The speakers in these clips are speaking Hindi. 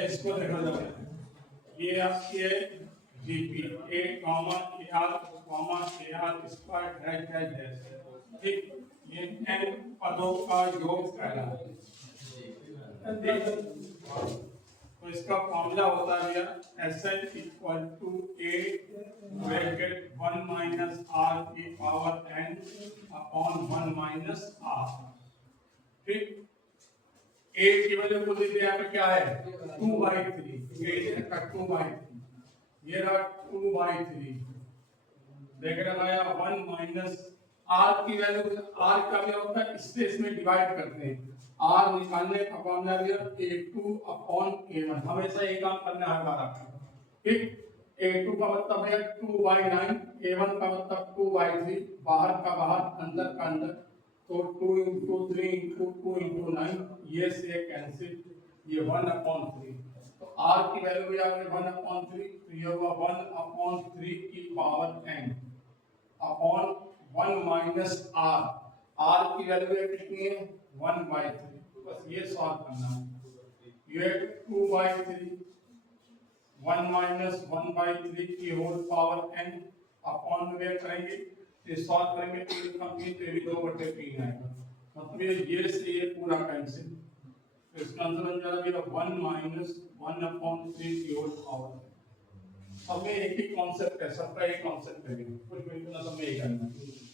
इसको देखा जाए, ये आपके GP A comma A R square dash dash, ठीक, ये n पदों का योग कहलाता है। तो इसका फॉर्मूला होता है Sn equal to a bracket 1 minus r की power n upon 1 minus r, ठीक। a की वैल्यू को दीजिए, यहाँ पे क्या है 2/3, ये का 2/3, ये रहा 2/3, ब्रैकेट लगाया 1 माइनस r की वैल्यू, r का क्या होता है इससे इसमें डिवाइड करते हैं, r निकालने का फॉर्मूला दिया a2 अपॉन a1, हमेशा ये काम करना है हमारा, ठीक। a2 का मतलब है 2/9, a1 का मतलब 2/3, बाहर का बाहर अंदर का अंदर, तो 2 into 3 into 2 into 9, ये से कैंसिल, ये 1/3, तो r की वैल्यू भी आ गई 1/3, तो ये हुआ 1/3 की power n upon 1 minus r, r की वैल्यू कितनी है 1/3, तो बस ये सॉल्व करना है, ये 2/3 1 माइनस 1/3 की होल पावर n अपॉन में करेंगे, ये सॉल्व करेंगे तो ये कंप्लीट तो ये 2/3 आएगा, मतलब ये से ये पूरा कैंसिल, तो इसका आंसर बन जाएगा 1 माइनस 1/3 की होल पावर। अब में एक ही कॉन्सेप्ट है, सबका एक कॉन्सेप्ट है, कुछ भी इतना सब में एक करना है।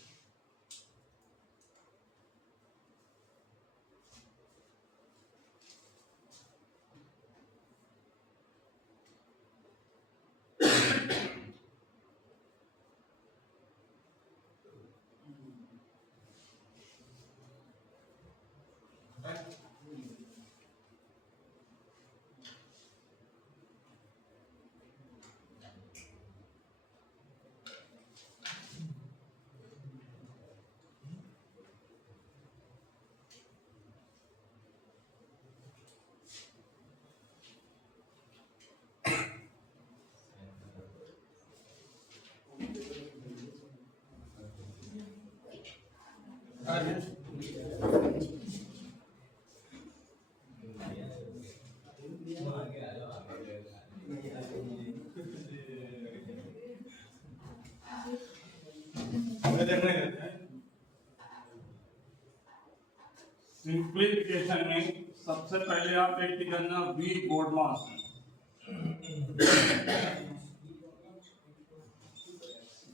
सिंप्लीफिकेशन में सबसे पहले आप एक करना v बोर्ड मास,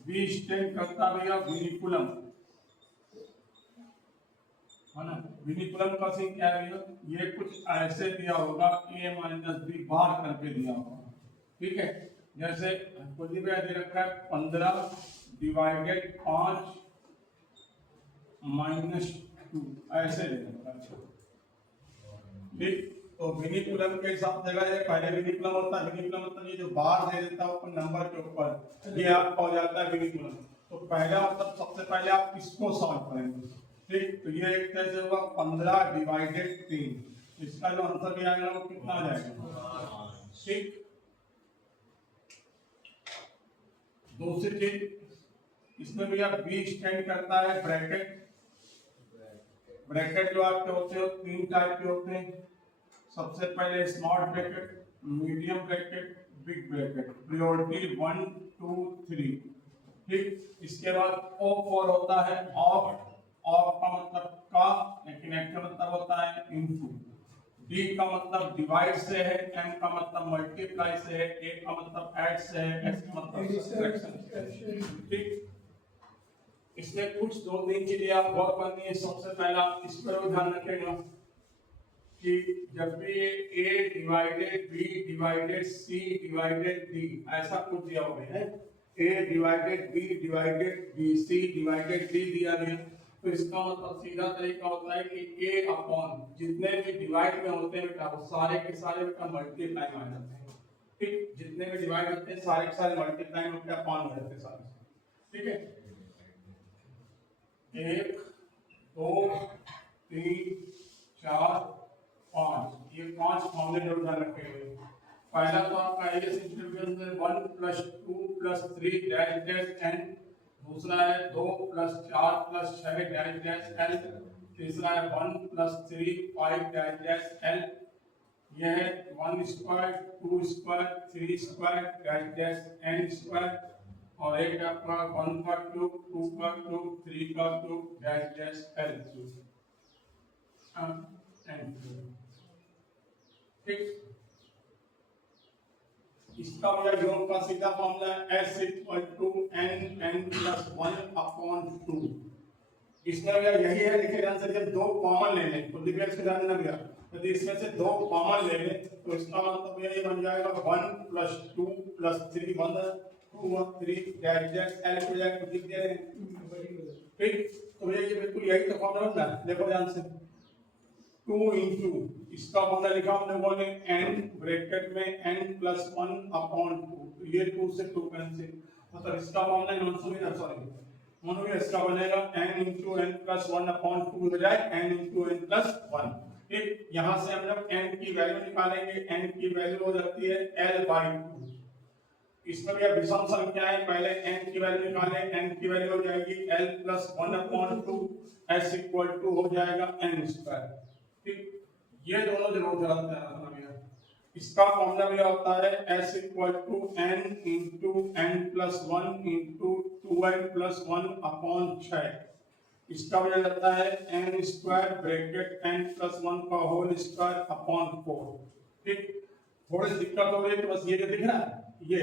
v स्टैंड करता भैया विनिकुलम, है ना, विनिकुलम का सीन क्या है, ये कुछ ऐसे दिया होगा a माइनस बी बाहर करके दिया होगा, ठीक है, जैसे कुछ भी दे रखा है 15 डिवाइडेड 5 माइनस 2 ऐसे दे रखा है, ठीक। तो विनिकुलम के हिसाब से अगर पहले विनिकुलम होता है, विनिकुलम मतलब ये जो बाहर दे देता है ऊपर नंबर के ऊपर, ये आपका हो जाता है विनिकुलम। तो पहला मतलब सबसे पहले आप इसको सॉल्व करेंगे, ठीक। तो ये एक तरह से होगा 15 डिवाइडेड 3, इसका जो आंसर भी आएगा वो कितना आ जाएगा, ठीक। दूसरी चीज इसमें भी आप बी स्टैंड करता है ब्रैकेट, ब्रैकेट जो आपके होते हैं 3 टाइप के होते हैं, सबसे पहले small bracket, medium bracket, big bracket, priority 1 2 3, ठीक। इसके बाद O4 होता है ऑफ, ऑफ का मतलब का, लेकिन नेट का मतलब होता है इनटू, डी का मतलब डिवाइड से है, एम का मतलब मल्टीप्लाई से है, ए का मतलब ऐड से है, एस का मतलब सब्ट्रैक्शन से है। ठीक, इसमें कुछ दो तीन चीजें आप गौर करनी है। सबसे पहला इस पर ध्यान रखेगा कि जब भी ये a divided b divided c divided d ऐसा कुछ दिया हुआ है, a divided b divided b c divided d दिया गया, तो इसका मतलब सीधा तरीका होता है कि a अपॉन जितने भी डिवाइड में होते हैं बेटा वो सारे के सारे बेटा मल्टीप्लाई में आ जाते हैं। ठीक, जितने भी डिवाइड होते हैं सारे के सारे मल्टीप्लाई में बेटा अपॉन हो जाते हैं सारे। ठीक है, 1 2 3 4 5, ये 5 फॉर्मूले जरूर ध्यान रखे हुए। पहला तो आपका ये सिंप्लीफिकेशन में 1 + 2 + 3 डैश डैश n, दूसरा है 2 + 4 + 6 डैश डैश l, तीसरा है 1 + 3 5 डैश डैश l, यह है 1 square 2 square 3 square dash dash n square, और एक आपका 1 का क्यूब 2 का क्यूब 3 का cube dash dash l cube n cube. ठीक, इसका मेरा योग का सीधा फॉर्मूला s = n + 1 / 2। इसमें भैया यही है, लिखे ध्यान से, जब दो कॉमन ले लें तो लिखे इसके ध्यान देना भैया, यदि इसमें से दो कॉमन ले लें तो इसका मतलब ये बन जाएगा 1 + 2 + 3 1 2 3 डैश डैश l को जाके लिख दे रहे हैं। ठीक, तो भैया ये बिल्कुल यही तो फॉर्मूला बनना है, देखो ध्यान से, 2 इंटू इसका फॉर्मूला लिखा हम लोगों ने n ब्रैकेट में n + 1/2, तो ये 2 से 2 कैंसिल, मतलब इसका फॉर्मूला नॉन सॉरी मोनोमियल इसका बनेगा n × n + 1/2 बजाय n × n + 1। ठीक, यहां से हम लोग n की वैल्यू निकालेंगे, n की वैल्यू हो जाती है l/2। इसमें भी विषम संख्या है, पहले n की वैल्यू निकालें, n की वैल्यू हो जाएगी l + 1/2, s = हो जाएगा n²। ठीक, ये दोनों जरूर ध्यान रखना भैया। इसका फॉर्मूला भी होता है s = n × n + 1 × 2n + 1/6। इसका वजह रहता है n² ब्रैकेट n + 1 का होल स्क्वायर अपॉन 4। ठीक, थोड़ी दिक्कत हो रही है तो बस ये जो दिख रहा है ये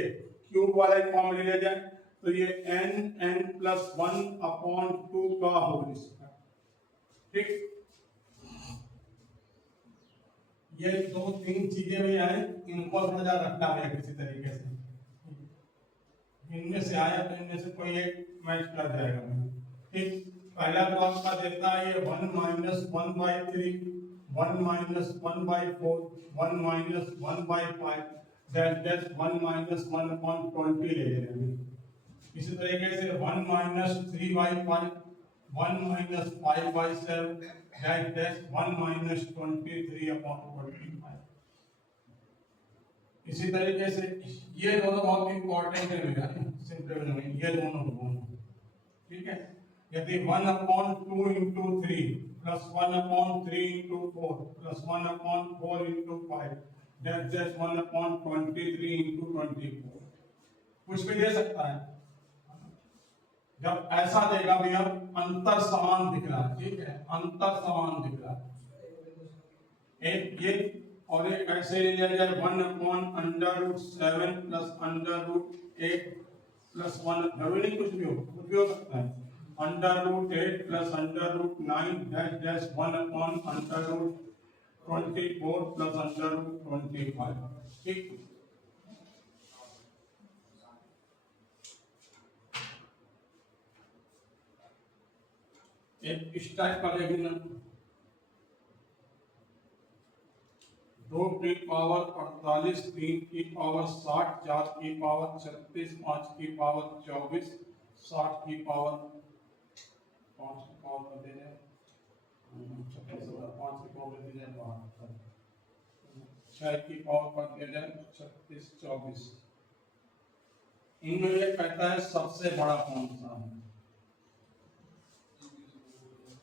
क्यूब वाला एक फॉर्म ले लिया जाए, तो ये n + 1/2 का होल स्क्वायर। ठीक, ये दो तीन चीजें भी आए, इनको थोड़ा रखना है किसी तरीके से, इनमें से आया तो इनमें से कोई एक मैच कर जाएगा। ठीक, पहला तो आपका देता है ये 1 - 1/3 1 - 1/4 1 - 1/5 डैश डैश 1 - 1/20 ले लेंगे। इसी तरीके से 1 - 3/5 1 - 5/7 डैश डैश 1 - 23/25। इसी तरीके से ये दोनों बहुत इंपॉर्टेंट है बेटा, सिंपल में ये दोनों। ठीक है, यदि 1/2 × 3 + 1/3 × 4 + 1/4 × 5 डैश डैश 1/23 × 24 कुछ भी दे सकता है। जब ऐसा देगा भैया अंतर समान दिख रहा है, ठीक है, अंतर समान दिख रहा है, एक ये और एक ऐसे ले लिया जाए 1/√7 + √8 + 1 जरूरी कुछ भी हो सकता है, √8 + √9 डैश डैश 1/√24 + √25। ठीक, एक इस टाइप का लेकिन 2 की पावर 48 3 की पावर 60 4 की पावर 36 5 की पावर 24 60 की पावर 5 की पावर दे दें 36 5 की पावर दे दें 6 की पावर पर दे दें 36 24। इनमें ये कहता है सबसे बड़ा कौन सा है।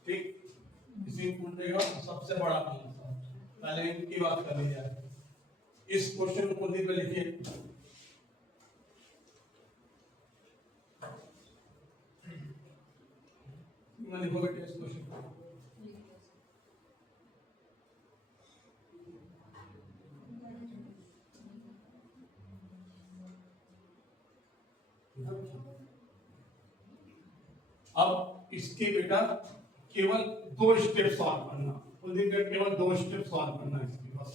ठीक, इसी पूछेगा सबसे बड़ा कौन सा, पहले इनकी बात कर ली जाए। इस क्वेश्चन को खुद ही पे लिखिए, लिखो बेटे इस क्वेश्चन को। अब इसके बेटा केवल 2 स्टेप सॉल्व करना, कुलदीप बेटा केवल 2 स्टेप सॉल्व करना इसकी बस।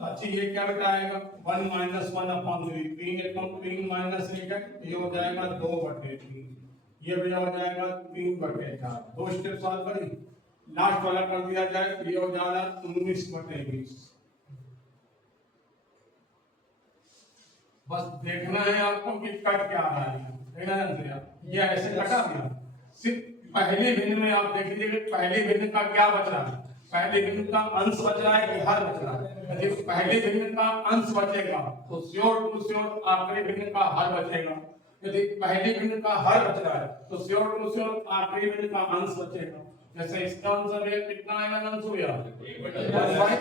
अच्छा ये क्या बेटा आएगा 1 माइनस 1/3, 3 एकम 3 माइनस 1 है, ये हो जाएगा 2/3, ये भी हो जाएगा 3/4। 2 स्टेप सॉल्व करी, लास्ट वाला कर दिया जाए तो ये हो जाएगा 19/20। बस देखना है आपको कि कट क्या आ रहा है, देखना है भैया ये ऐसे कटा गया। सिर्फ पहले भिन्न में आप देख लीजिए पहले भिन्न का क्या बच रहा है, पहले भिन्न का अंश बच रहा है कि हर बच रहा है। यदि पहले भिन्न का अंश बचेगा तो श्योर टू श्योर आखिरी भिन्न का हर बचेगा, यदि पहले भिन्न का हर बच रहा है तो श्योर टू श्योर आखिरी भिन्न का अंश बचेगा। जैसे इसका आंसर है कितना आएगा अंश हो गया 1/10।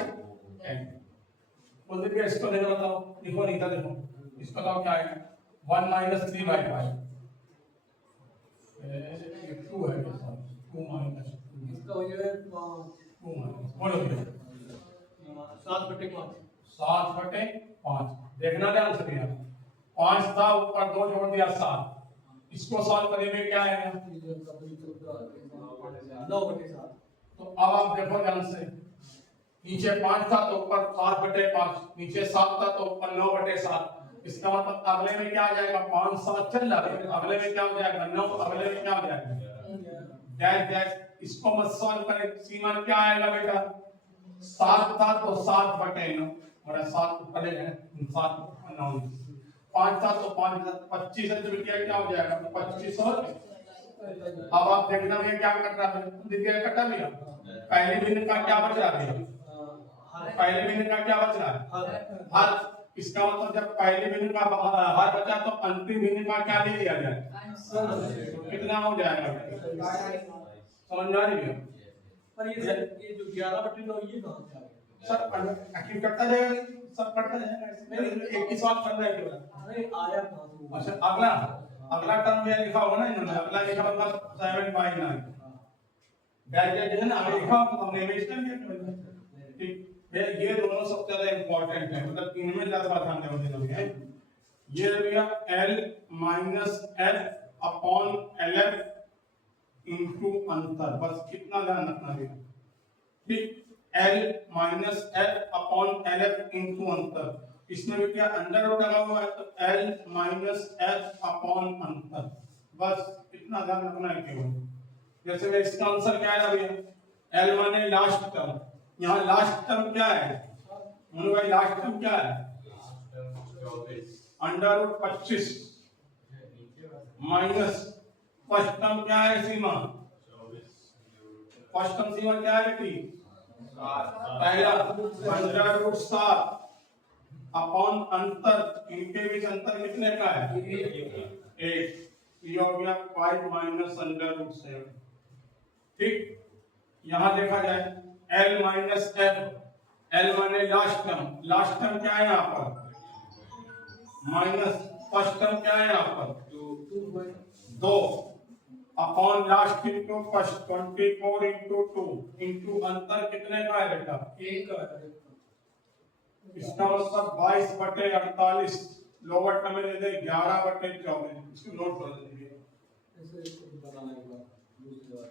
बोलते इसको देखो बताओ, देखो नहीं था देखो इसका तो क्या आएगा 1 माइनस 3/5, 2 है के साथ 2 माइनस इसका हो जाएगा 2 माइनस बोलो भैया 7/5। 7/5 देखना ध्यान से भैया, 5 था ऊपर 2 जोड़ दिया 7, इसको सॉल्व करेंगे क्या आएगा 9/7। तो अब आप देखो ध्यान से, नीचे 5 था तो ऊपर 7/5, नीचे 7 था तो ऊपर 9/7। इसका मतलब अगले में क्या आ जाएगा 5 7 चल रहा है, अगले में क्या हो जाएगा 9, अगले में क्या हो जाएगा डैश डैश। इसको मत सॉल्व करें, सीमा क्या आएगा बेटा 7 था तो 7/9 और 7 ऊपर है 7 9, 5 था तो 5 25 है तो क्या हो जाएगा 25 और। अब आप देखना भैया क्या कर रहा है, देखिए कटा भैया पहले भिन्न का क्या बच रहा है, पहले भिन्न का क्या बच रहा है हर। इसका मतलब जब पहले भिन्न का हर बचा तो अंतिम भिन्न का क्या ले लिया जाए, कितना हो जाएगा समझ में आ रही है। पर ये जो 11/9 ये कहां से आ गया सर एक्टिव करता जाएगा, सब करता जाएगा, एक ही सवाल कर रहा है केवल। अरे आया कहां से। अच्छा अगला टर्म में लिखा होगा ना इन्होंने, अगला लिखा होगा 7/9 डैश है ना, आगे लिखा होगा हमने इमेज कर दिया। ठीक है ये दोनों सबसे ज्यादा इंपॉर्टेंट है, मतलब इनमें ज्यादा बात आने वाली है। ये भैया L minus F upon LF into अंतर, बस कितना ध्यान रखना है ठीक, L minus F upon LF into अंतर। इसमें भी क्या अंडर रूट लगा हुआ है तो L माइनस F अपॉन अंतर, बस इतना ध्यान रखना है केवल। जैसे मैं इसका आंसर क्या है भैया L माने लास्ट टर्म, यहाँ लास्ट टर्म क्या है मनु भाई, लास्ट टर्म क्या है under root 25 minus first term क्या है सीमा, फर्स्ट टर्म सीमा क्या है बेटी पहला अंडर रूट 7 अपॉन अंतर, इनके बीच अंतर कितने का है 8, ये हो गया 5 माइनस अंडर रूट 7। ठीक यहां देखा जाए L माइनस F, L माने लास्ट टर्म क्या है यहाँ पर माइनस फर्स्ट टर्म क्या है यहाँ पर 2 upon last into first 24 into 2 into अंतर कितने का है बेटा 1 का है। इसका मतलब 22/48, लोअर टर्म में दे दे 11/24, इसको नोट कर दीजिए। इसको बनाना एक बार दूसरी बार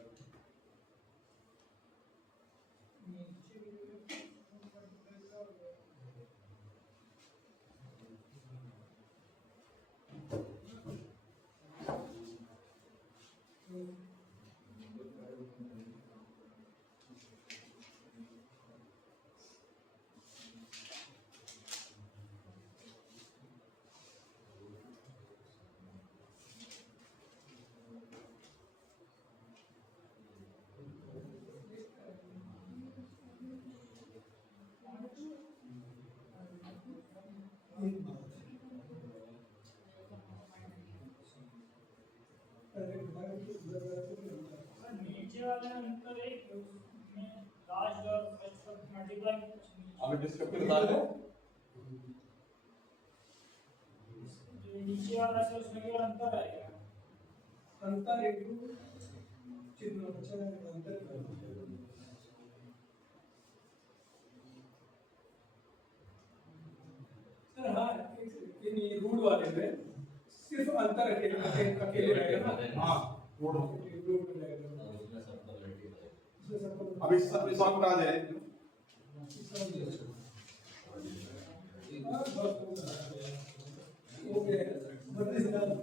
नीचे वाले अंतर एक में लास्ट और फर्स्ट का मल्टीप्लाई अभी डिस्कस कर बता दो जो नीचे वाला है उसमें केवल अंतर आएगा, अंतर एक चिन्ह बचा है अंतर सर हाँ ये फ्लूइड वाले में सिर्फ अंतर अकेले रहेगा ना। हाँ फ्लूइड में रहेगा। अभी सब सॉल्व करा दे। हो गया 32,000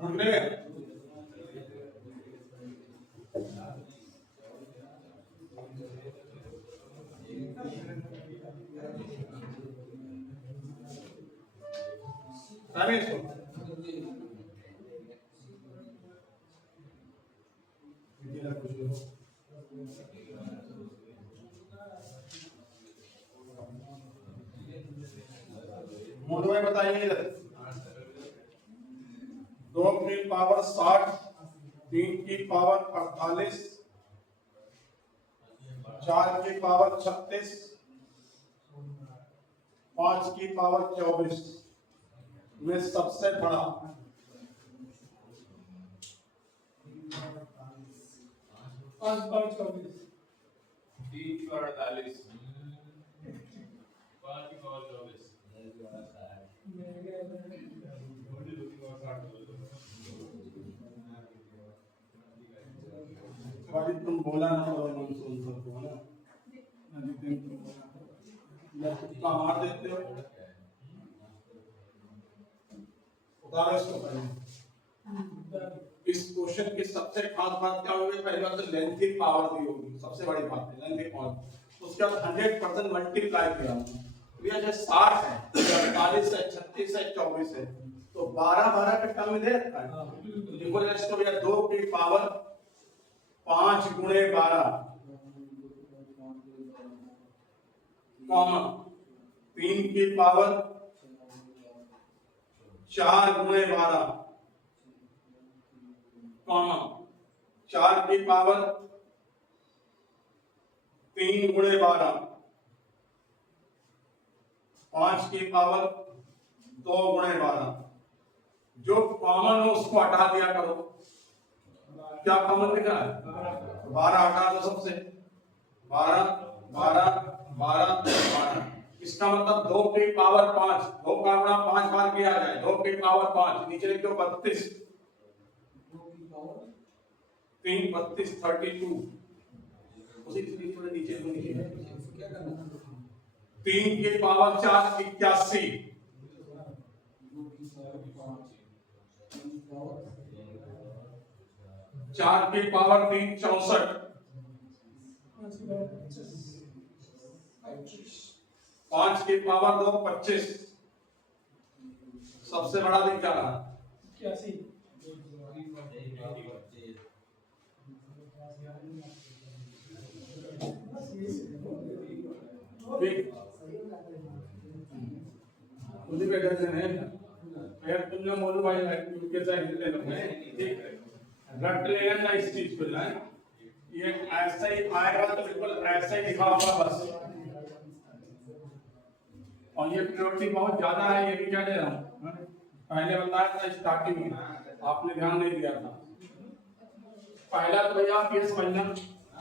ढूंढ ले। रमेश मोड में बताइए इधर। 2 की पावर 60, 3 की पावर 48, 4 की पावर 36, 5 की पावर 24 में सबसे बड़ा 5/24 3 की 48 भाई तुम बोला ना करो मन सुन सकते हो ना। या तुक्का मार देते हो। उतारो इसको पहले। इस क्वेश्चन की सबसे खास बात क्या होगी? पहली बात तो लेंथ की पावर दी होगी, सबसे बड़ी बात है लेंथ की पावर। उसके बाद 100% मल्टीप्लाई किया होगा। भैया जो 60 है, 48 है, 36 है, 24 है, तो 12 का टर्म में दे रखा है। तो देखो इसको भैया 2 की पावर 5 गुणे 12 कॉमा 3 की पावर 4 गुणे 12 कॉमा 4 की पावर 3 गुणे 12 5 की पावर 2 गुणे 12। जो कॉमन हो उसको हटा दिया करो। क्या कॉमन दिख रहा है? 12 हटा दो सबसे। 12 12 12 12। इसका मतलब 2 की पावर 5, 2 का गुणा 5 बार किया जाए। 2 की पावर 5 नीचे लिख दो 32, 3 32 32। उसी थोड़े नीचे क्या करना? 3 की पावर 4 81, 4 की पावर 3 64, 5 की पावर 2 25। सबसे बड़ा दिख जा रहा है 81। उन्हीं पे गजन है यार। तुमने मोनू भाई के साथ हिलते लोग हैं, ठीक है। रट लेना ना इस चीज को ना। ये ऐसा ही आएगा तो बिल्कुल ऐसा ही लिखा होगा बस। और ये प्रायोरिटी बहुत ज्यादा है, ये भी क्या दे रहा हूँ। पहले बताया था स्टार्टिंग में, आपने ध्यान नहीं दिया था। पहला तो भैया आप ये समझना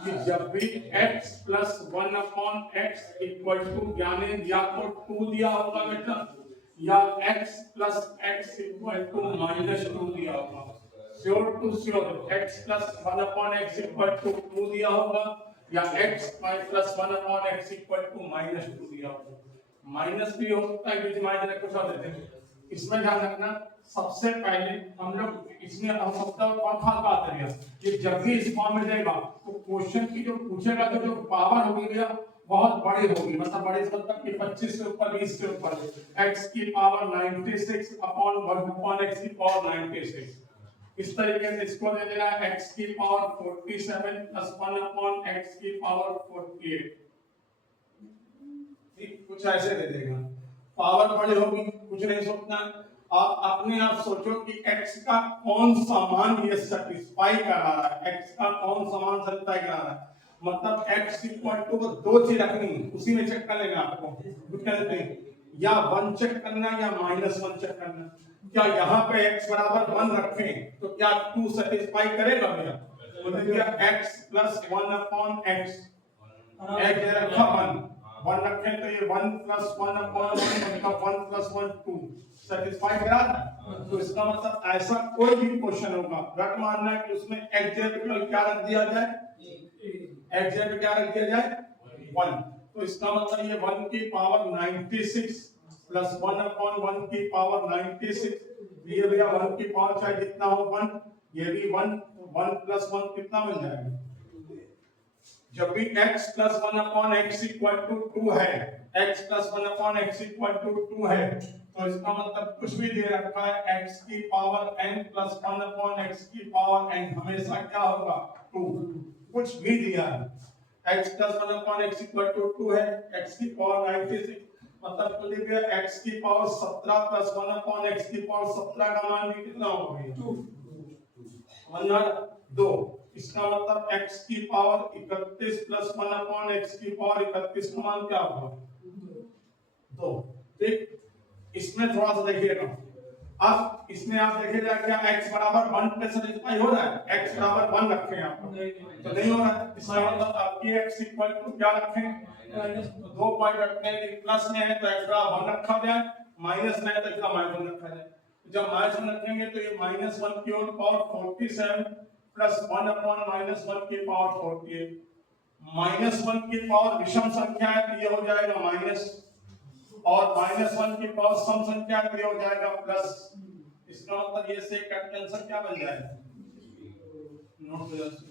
कि जब भी x + 1/x = यानी या तो 2 दिया होगा बेटा, या x + x = -2 दिया होगा। Sure to sure x + 1/x = 2 दिया होगा, या x + 1/x = -2 दिया होगा। माइनस भी हो सकता है, बीच में कुछ और देते हैं। इसमें ध्यान रखना, सबसे पहले हम लोग इसमें असत्ता बात करेंगे कि जब भी इस फॉर्म में देगा तो क्वेश्चन की जो पूछेगा तो जो पावर होगी भैया बहुत बड़ी होगी, मतलब बड़ी मतलब कि 25 से ऊपर 20 से ऊपर x की पावर 96 अपॉन 1 अपॉन x की पावर 96। इस तरीके से इसको दे देगा x की पावर 47 प्लस 1 अपॉन x की पावर 48। ठीक, कुछ ऐसे दे देगा, पावर बड़ी होगी, कुछ नहीं सोचना। आप अपने आप सोचो कि x का कौन सा मान ये सेटिस्फाई करा रहा है, x का कौन सा मान सेटिस्फाई करा रहा है, मतलब x इक्वल टू दो चीज रखनी है, उसी में चेक कर लेना आपको, कुछ कहते हैं या 1 चेक करना या -1 चेक करना। क्या यहाँ पे x बराबर 1 रखें तो क्या 2 सेटिस्फाई करेगा भैया? मतलब क्या x plus 1 upon x, x रखा 1 रखें तो ये 1 प्लस 1 अपॉन 1 मतलब 1 प्लस 1 2 सेटिस्फाई करा था। तो इसका मतलब ऐसा कोई भी क्वेश्चन होगा रट मानना है कि उसमें एग्जैक्ट क्या रख दिया जाए, एग्जैक्ट क्या रख दिया जाए 1। तो इसका मतलब ये 1 की पावर 96 प्लस 1 अपॉन 1 की पावर 96, ये भैया 1 की पावर चाहे जितना हो 1, ये भी 1, 1 प्लस 1 कितना बन जाएगा? जब भी x plus 1 upon x equal to 2 है, x plus 1 upon x equal to 2 है, तो इसका मतलब कुछ भी दे रखा है x की power n plus 1 upon x की पावर n हमेशा क्या होगा 2, कुछ भी दिया है x plus 1 upon x equal to 2 है, x की पावर 96 मतलब तो लिख दिया x की पावर 17 प्लस 1 अपॉन x की पावर 17 का मान भी कितना होगा 2। इसका मतलब x की पावर 31 प्लस 1 अपॉन x की पावर 31 का मान क्या होगा 2। ठीक, इसमें थोड़ा सा देखिएगा, अब इसमें आप देखिएगा क्या x बराबर 1 पे सेटिस्फाई हो रहा है, x बराबर 1 रखें आप तो नहीं हो रहा है। इसका मतलब आपकी x इक्वल टू क्या रखें, तो 2 पॉइंट रखते हैं, प्लस में है तो x बराबर 1 रखा जाए, माइनस में है तो इसका -1 रखा जाए। जब -1 रखेंगे तो ये -1 की होल पावर 47 प्लस 1 अपॉन -1 की पावर 48, -1 की पावर विषम संख्या है तो ये हो जाएगा माइनस, और -1 की पावर सम संख्या है तो ये हो जाएगा प्लस। इसका मतलब ये से का आंसर क्या बन जाएगा, नोट कर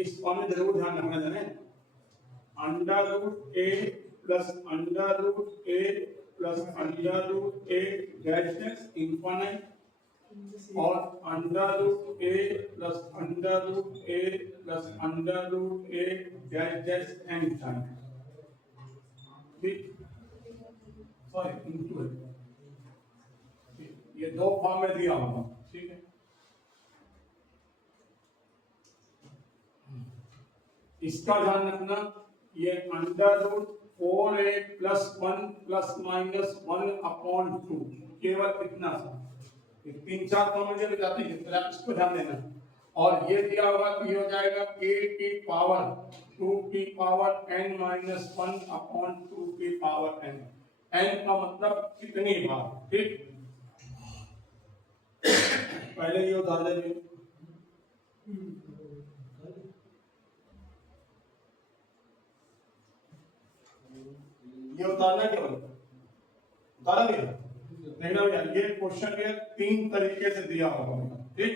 इस फॉर्म में जरूर ध्यान रखना जाने, अंडर रूट ए प्लस अंडर रूट ए प्लस अंडर रूट ए डैश इंफिनिट और अंडर रूट ए प्लस अंडर रूट ए प्लस अंडर रूट ए डैश एन टाइम, ठीक, सॉरी इनटू ये दो फॉर्म में दिया होगा, ठीक है। इसका ध्यान रखना, ये under root 4a plus 1 plus minus 1 upon 2 केवल इतना सा, 3-4 फॉर्म में जाती है, तो आप इसको ध्यान देना। और ये दिया होगा तो ये हो जाएगा a की पावर 2 की पावर n माइनस 1 अपॉन 2 की पावर n। n का मतलब कितनी बार, ठीक। पहले ये उतार देंगे, ये उतारना क्या बोलता, उतारा गया। देखना भैया ये क्वेश्चन ये 3 तरीके से दिया होगा, ठीक।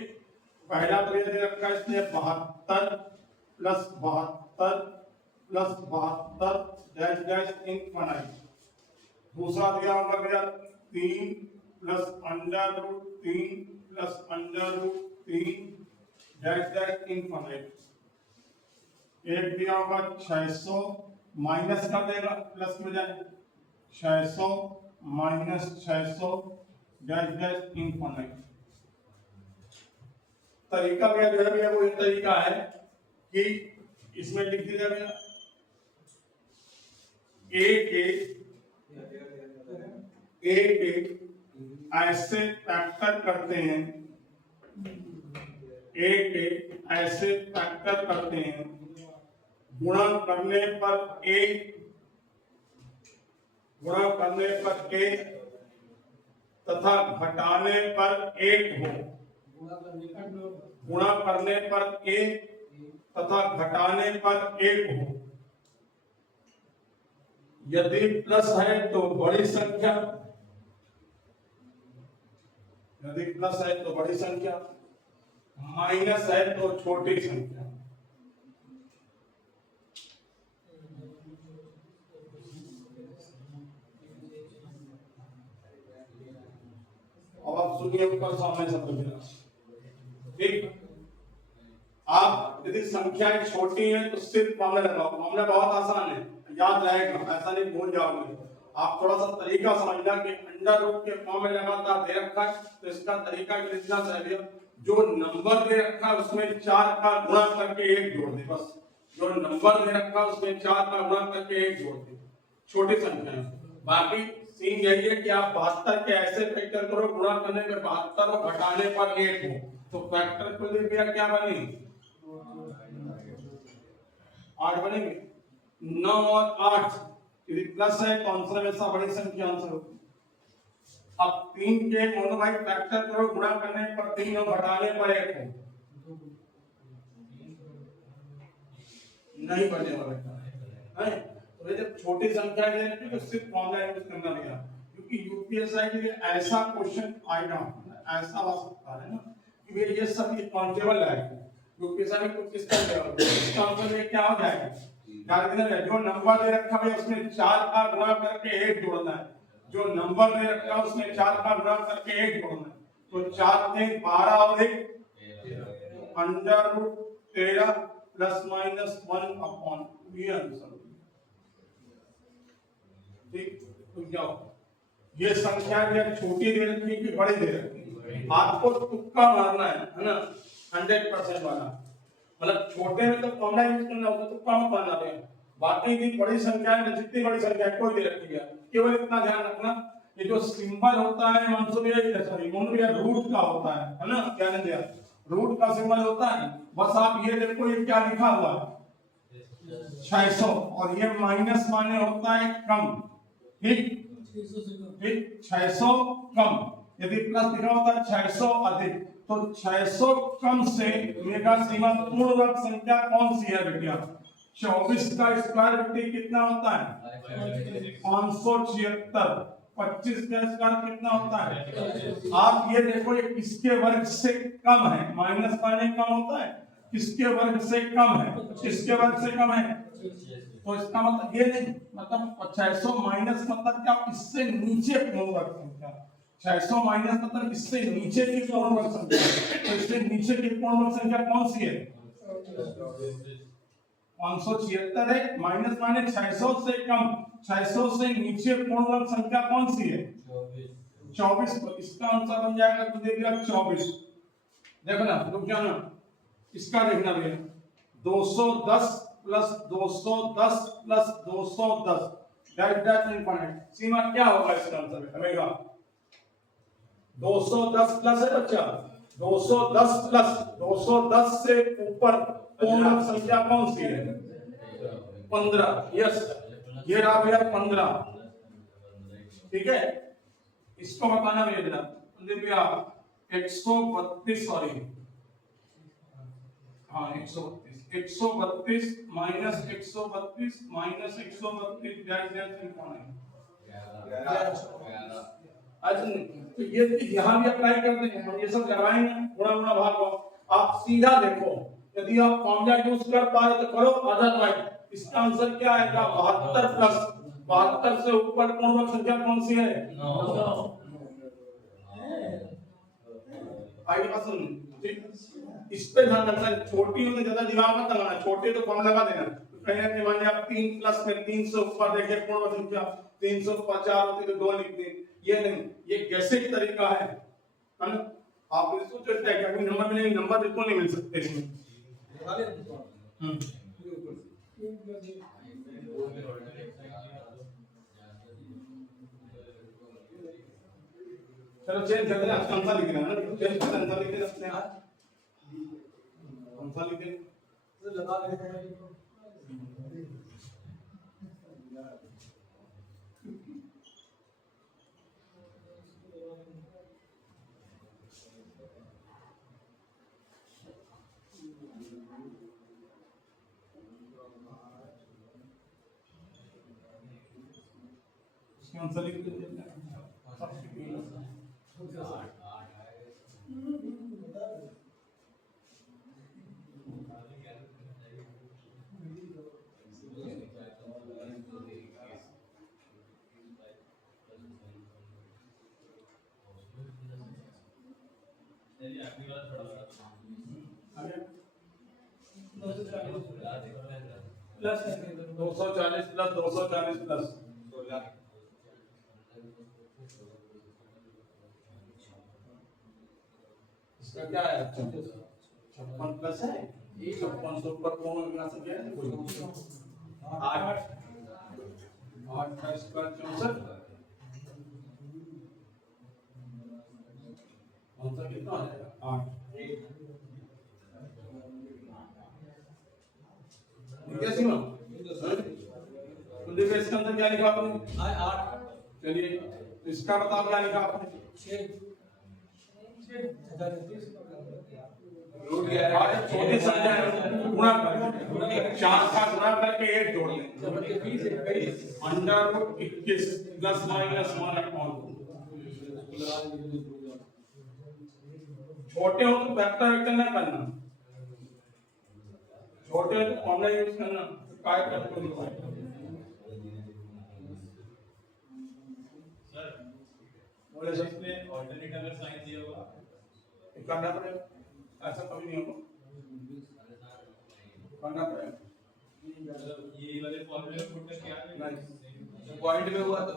पहला तो ये दे रखा है इसने 72 plus 72 plus 72 dash dash infinite. दूसरा दिया होगा भैया 3 plus under root 3 plus under root 3 dash dash infinite. एक दिया होगा 600 माइनस कर देगा प्लस में जाए 600 माइनस 600 डैश डैश इनफिनिट। तरीका क्या जो है भैया वो एक तरीका है कि इसमें लिख दिया गया ए के ऐसे फैक्टर करते हैं, ए के ऐसे फैक्टर करते हैं, गुणा करने पर ए, गुणा करने पर ए तथा घटाने पर 1 हो, गुणा करने पर a तथा घटाने पर 1 हो। यदि प्लस है तो बड़ी संख्या, यदि प्लस है तो बड़ी संख्या, माइनस है तो छोटी संख्या। अब आप सुनिए ऊपर सामने सब, ठीक। आप यदि संख्याएं छोटी हैं तो सिर्फ मामला लगाओ, मामला बहुत आसान है, याद रहेगा, ऐसा नहीं भूल जाओगे। आप थोड़ा सा तरीका समझना कि अंडर रूट के फॉर्म में लगातार दे रखा है तो इसका तरीका लिखना चाहिए, जो नंबर दे रखा है उसमें 4 का गुणा करके 1 जोड़ दे, बस। जो नंबर दे रखा है उसमें 4 का गुणा करके 1 जोड़ दे, छोटी संख्या है। बाकी सीन यही है कि आप 72 के ऐसे फैक्टर करो, गुणा करने पर 72 और घटाने पर 1 हो, तो फैक्टर को देखिए क्या बनेगी 8 बनेंगे। 9 और 8 यदि प्लस है तो आंसर हमेशा बड़ी संख्या आंसर होगी। अब 3 के मोनो भाई फैक्टर करो, गुणा करने पर 3 और घटाने पर 1 हो, नहीं बनेगा बेटा, है। तो ये जब छोटी संख्या है तो सिर्फ फॉर्मूला यूज करना भैया, क्योंकि यूपीएसआई के लिए ऐसा क्वेश्चन आएगा, ऐसा आ सकता है ना कि ये सब काउंटेबल है। यूपीएसआई में कुछ सिस्टम है, इसका आंसर ये क्या हो जाएगा, जो नंबर दे रखा है उसमें 4 का गुणा करके 1 जोड़ना है, जो नंबर दे रखा है उसमें 4 का गुणा करके 1 जोड़ना है। तो 4 से 12 और 1 under root 13 plus minus 1 upon, ये आंसर, ठीक। तो क्या ये संख्या भी छोटी दे रखी है कि बड़ी दे रखी है, आपको तुक्का मारना है ना, 100% वाला, मतलब छोटे में तो फॉर्मूला यूज करना होगा, तुक्का मत मारना है। बाकी की बड़ी संख्या है, जितनी बड़ी संख्या है कोई दे रखी है, केवल इतना ध्यान रखना ये जो सिंबल होता है मनसुबिया रूट का होता है ना, क्या नहीं दिया, रूट का सिंबल होता है, बस आप ये देखो ये क्या लिखा हुआ है 600, और ये माइनस माने होता है कम, ठीक, 600 कम, यदि प्लस लिखा होता है 600 अधिक, तो 600 कम से मेगा सीमा पूर्ण वर्ग संख्या कौन सी है बेटिया, 24 का स्क्वायर बेटी कितना होता है 576, 25 का स्क्वायर कितना होता है, आप ये देखो ये किसके वर्ग से कम है, माइनस माने कम होता है, किसके वर्ग से कम है, किसके वर्ग से कम है, तो इसका मतलब ये नहीं, मतलब 600 माइनस मतलब क्या, इससे नीचे पूर्ण वर्ग संख्या, 600 माइनस मतलब इससे नीचे की पूर्ण वर्ग संख्या, तो इससे नीचे की पूर्ण वर्ग संख्या कौन सी है 576 है, माइनस माने 600 से कम, 600 से नीचे पूर्ण वर्ग संख्या कौन सी है 24, तो इसका आंसर बन जाएगा तो देखिए 24, देखो ना, रुक जाओ ना, इसका देखना भैया 210 प्लस 210 प्लस 210 डैश इनफिनिट, सीमा क्या होगा इसका आंसर हमेगा 210 प्लस है बच्चा, 210 प्लस 210 से ऊपर पूर्ण संख्या कौन सी है? 15। यस, ये रहा भैया 15। ठीक है, इसको बताना भैया जरा भैया 132, सॉरी हाँ 132 माइनस 132 माइनस 132 दैट कौन है? अच्छा, तो ये यहाँ भी अप्लाई करते हैं हम, ये सब करवाएंगे गुणा गुणा भाग को। आप सीधा देखो, यदि आप फॉर्मूला यूज कर पा रहे तो करो, अदरवाइज इसका आंसर क्या आएगा? 72 प्लस 72 से ऊपर पूर्ण संख्या कौन सी है? 9। आगे बात सुन, इस पे ध्यान रखना, छोटी हो तो ज्यादा दिमाग मत लगाना, छोटे तो कम लगा देना। कहीं ना कहीं मान लिया आप 3 प्लस में 3 से ऊपर देखिए पूर्ण संख्या 350 होती तो 2 लिख दें, ये नहीं, ये गैसेट तरीका है ना? आप इसको सोचते हैं कि अभी नंबर मिलेंगे, नंबर बिल्कुल नहीं मिल सकते इसमें। चलो चेंज कर देना, कौन सा लिखना है ना, चेंज कर देना, लिख देना अपने हाथ, कौन सा लिख देना तो लगा देना है। कौन सा लिख देना? Plus 240 plus 240 plus 16। इसका क्या है? 56 प्लस है, 56 से ऊपर कौन गिना सकते हैं? 8 8 का स्क्वायर 64, कौन सा कितना है? 8। ठीक है सीमा, तो देखिए इसके अंदर क्या लिखा आपने? 8। चलिए तो इसका बताओ क्या लिखा आपने? 6। छोटी संख्या गुणा कर, 4 का गुणा करके 1 जोड़ दें, under root 21 plus minus 1 upon 2। छोटे हो तो वेक्टर वेक्टर ना करना, छोटे हो तो फॉर्मूला यूज करना, काय करते हो सर? बोले सर ने ऑल्टरनेट अगर साइन दिया होगा करना पड़ेगा, ऐसा कभी नहीं होगा, करना पड़ेगा। ये वाले फॉर्मूले पुट करके आ गए नहीं, पॉइंट में हुआ तो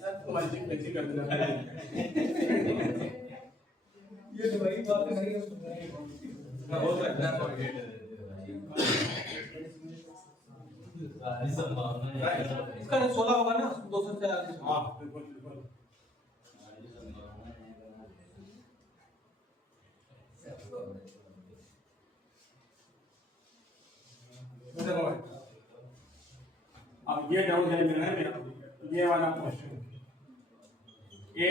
सर तो मैजिक मैजिक कर देना ये तो वही बात नहीं हो सकता है पॉइंट इसका 16 होगा ना 240। हां बिल्कुल बिल्कुल। अब ये डाउट है मेरा, ये वाला question a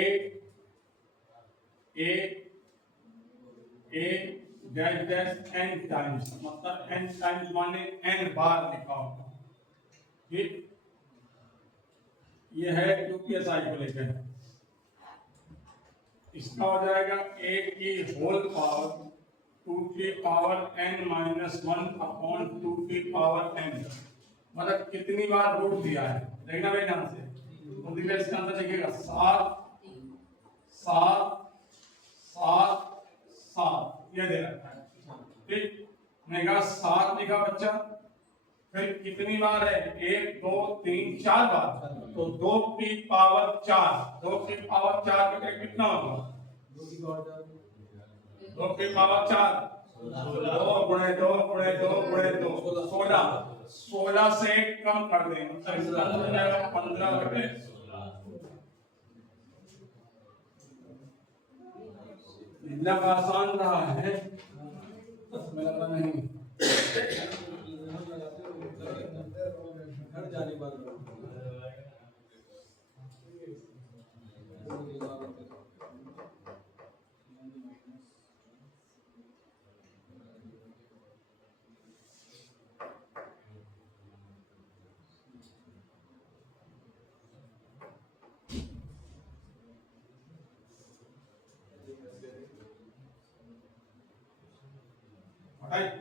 dash dash n times, मतलब n टाइम्स माने n बार लिखा होगा, ठीक? ये है यूपीएसआई को लेकर, इसका हो जाएगा a की होल पावर 2 की पावर n माइनस 1 अपॉन 2 की पावर n, मतलब कितनी बार रूट दिया है देखना भाई ध्यान से। तो देखिए इसका आंसर लिखिएगा 7 7 7 7, ये दे रखा है, ठीक? मैंने कहा 7 लिखा बच्चा, फिर कितनी बार है? 1 2 3 4 बार, तो 2 की पावर 4, 2 की पावर 4 का कितना होगा? 2 की पावर 4, 2 गुणे 2 गुणे 2 गुणे 2 16, 16 से कम कर दें, मतलब इसका आंसर हो जाएगा 15/16। लग आसान रहा है, मैं लगा नहीं। घर जाने बाद Right?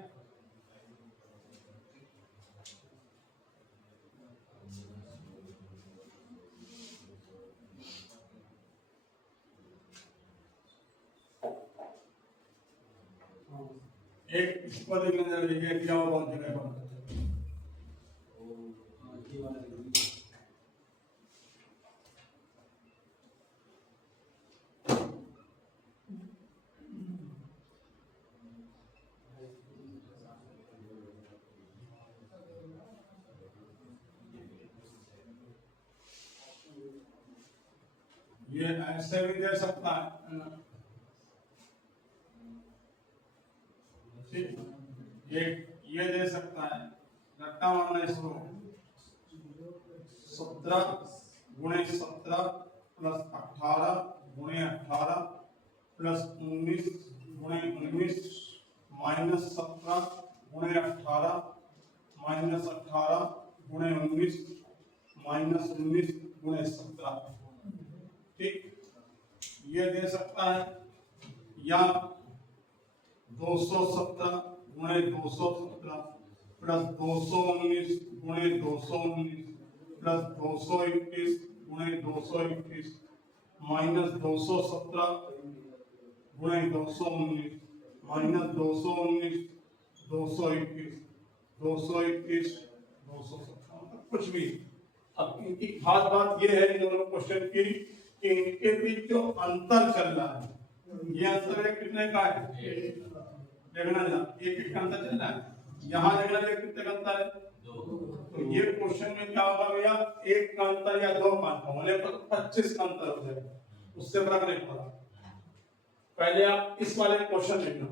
एक इसको देखने ये क्या और बहुत जगह पर ये वाला जरूरी है। ये ऐसे भी दे सकता है, ठीक, ये दे सकता है, रट्टा मारना इसको 17 गुणे 17 प्लस 18 गुणे 18 प्लस 19 गुणे 19 माइनस 17 गुणे 18 माइनस 18 गुणे 19 माइनस 19 गुणे 17, ठीक, ये दे सकता है, या 217 गुणे 217 प्लस 219 गुणे 219 प्लस 221 गुणे 221 माइनस 217 गुणे 219 माइनस 219 221 221 217, कुछ भी। अब इनकी खास बात यह है इन दोनों क्वेश्चन की कि इनके बीच जो अंतर चल रहा है, ये अंतर है कितने का है, देखना जरा, एक का अंतर चल रहा है, यहाँ देखना जरा कितने का अंतर है, तो ये क्वेश्चन में क्या होगा भैया, एक का अंतर या दो का अंतर होने पर 25 का अंतर हो जाएगा, उससे फर्क नहीं पड़ा। पहले आप इस वाले क्वेश्चन देखना,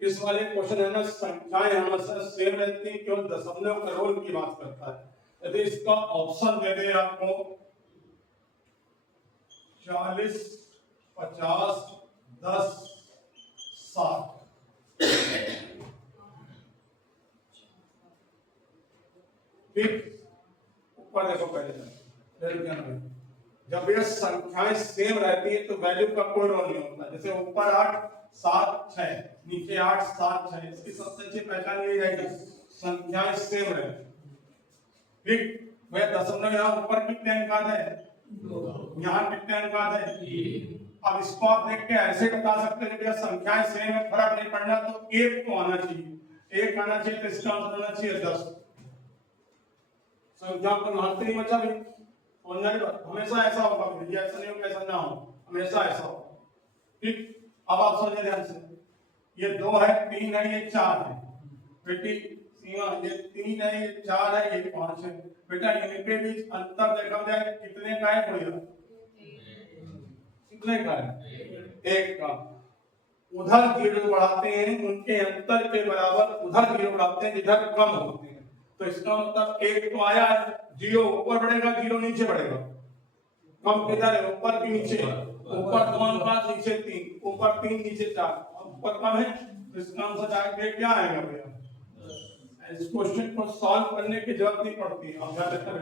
इस वाले क्वेश्चन है ना, संख्याएं हमेशा सेम रहती हैं, केवल दशमलव करोड़ की बात करता है। यदि इसका ऑप्शन दे दे आपको 40 50 10 60, ठीक, ऊपर देखो पहले जब ये संख्याएं सेम रहती है तो वैल्यू का कोई रोल नहीं होता। जैसे ऊपर 8 7 6 नीचे 8 7 6, इसकी सबसे अच्छी पहचान यही रहेगी, संख्याएं सेम रहे, ठीक। वह दशमलव यहाँ ऊपर कितने अंक है, यहाँ कितने अंक है, अब इसको आप देख के ऐसे बता सकते हैं कि संख्याएं सेम है, फर्क नहीं पड़ना, तो एक तो आना चाहिए, एक आना चाहिए, तो इसका आंसर होना चाहिए 10। संख्या को मानते नहीं बचा भी, हमेशा ऐसा होगा, ऐसा नहीं होगा, ऐसा ना हो, हमेशा ऐसा होगा, ठीक। अब आप समझे ध्यान से, ये 2 है, 3 है, ये 4 है, बेटी ये 3 है, ये 4 है, ये 5 है, बेटा इनके बीच अंतर देखा जाए कितने का है भैया, कितने का है, 1 का। उधर 0 बढ़ाते हैं, उनके अंतर के बराबर उधर 0 बढ़ाते हैं जिधर कम होते हैं, तो इसका मतलब 1 तो आया है, 0 ऊपर बढ़ेगा, 0 नीचे बढ़ेगा, कम किधर है, ऊपर की नीचे, ऊपर 2 5 नीचे 3, ऊपर 3 नीचे 4, ऊपर कम है, तो इसका आंसर जाके क्या आएगा भैया। इस क्वेश्चन को सॉल्व करने की जरूरत नहीं पड़ती, आप ध्यान रखना,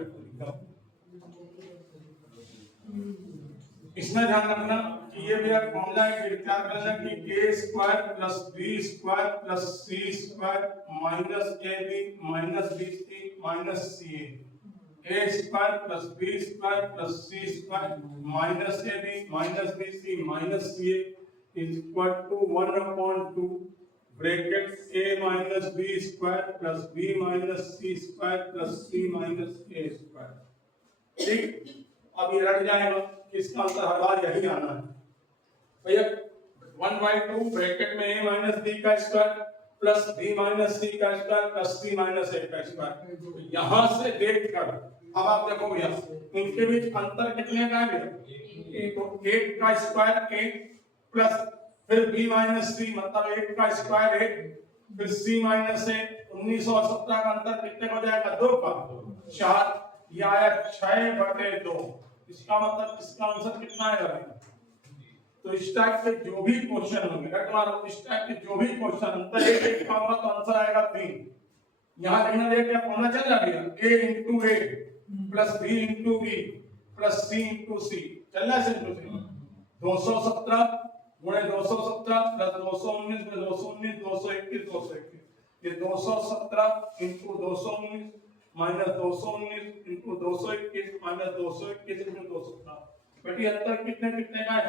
इसमें ध्यान रखना कि ये भी एक फॉर्मूला है कि क्या करना कि a square plus b square plus c square minus ab minus bc minus ca, a square plus b square plus c square minus ab minus bc minus ca is equal to 1/2 bracket a minus b square plus b minus c square plus c minus a square, ठीक। अब ये रट जाएगा, इसका आंसर हर बार यही आना है भैया, 1/2 ब्रैकेट में a माइनस b का square plus b minus c का square plus c minus a का स्क्वायर। यहां से देख कर अब आप देखो भैया इनके बीच अंतर कितने का है भैया, 1 का स्क्वायर 1 प्लस फिर b माइनस सी मतलब 1 का स्क्वायर 1, फिर c माइनस a 19 और 17 का अंतर कितने हो जाएगा 2 का 4, ये आया 6/2। इसका मतलब इसका आंसर कितना आएगा भाई? तो इस टाइप के जो भी क्वेश्चन होंगे रट मारो, इस टाइप के जो भी क्वेश्चन अंतर एक एक का होगा तो आंसर आएगा 3। यहाँ लिखना देख क्या फॉर्मूला चल रहा है a into a plus b into b plus c into c चल रहा है सिंपल 217 गुणे 217 प्लस 219 में 219 221 221 ये 217 into 219 minus 219 into 221 minus 221 into 217 बेटी अंतर कितने कितने का है?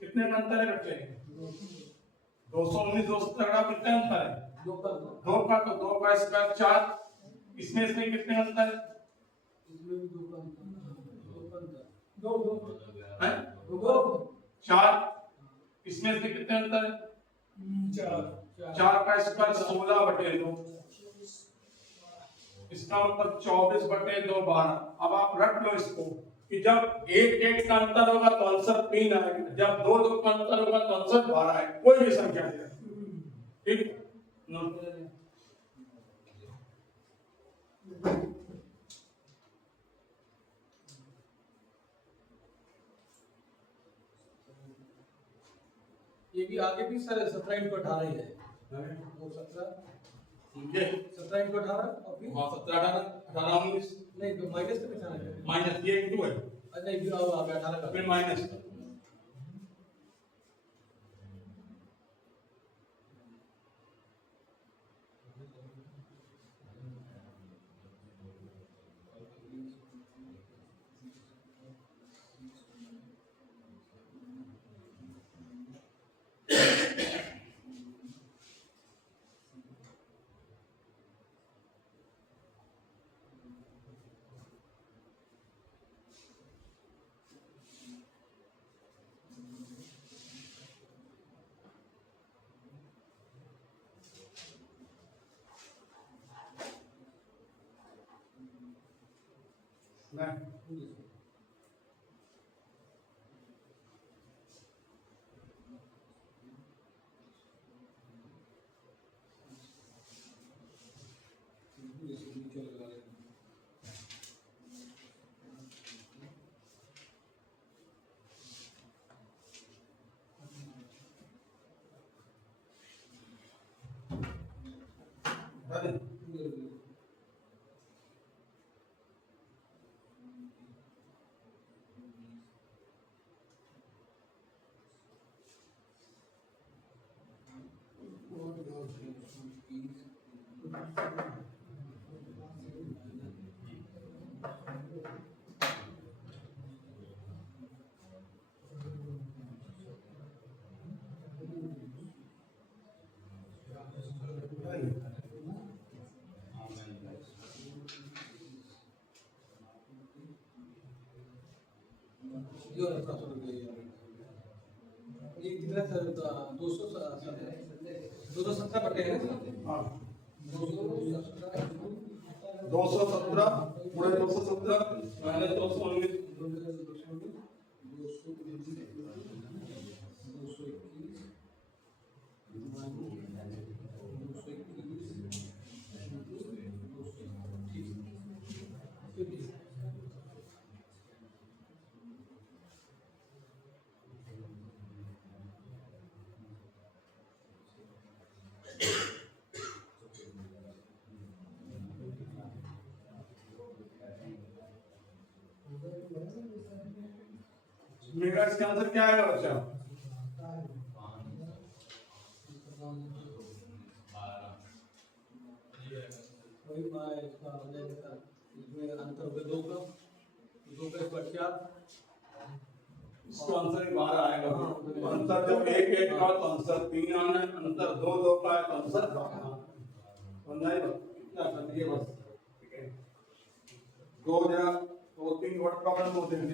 कितने का अंतर है बच्चे? 219 217 का कितना अंतर है? 2 का दो का तो 2 का स्क्वायर 4, इसमें इसमें कितने अंतर है? इसमें भी 2 का दो दो हैं? 4, इसमें से कितने अंतर है? 4 का स्क्वायर 16/2, इसका मतलब 24/2 12। अब आप रख लो इसको कि जब 1 का अंतर होगा तो आंसर 3 आएगा, जब 2 का अंतर होगा तो आंसर 12 आएगा, कोई भी संख्या दे। ठीक ये भी आगे भी सर 17 into 18 ही है वो 17 समझे? 17 into 18 और फिर 17 18 19 नहीं तो माइनस के निशान है माइनस ये इंटू है नहीं फिर आ गया 18 का फिर माइनस नहीं ये कितना सर 217 बटे है हाँ 217 217 पूरे 217 माइनस 219 मेरा इसका आंसर क्या आएगा बच्चा? वही मैं इसका इसमें अंतर हो गया 2 का स्क्वायर 4 इसका आंसर 12 आएगा। अंतर जब 1 का तो आंसर 3 आना है, अंतर 2 का है तो आंसर 12 समझा है? क्या कर दिए बस ठीक है 2 जगह 2-3 वर्ड प्रॉब्लम होते हैं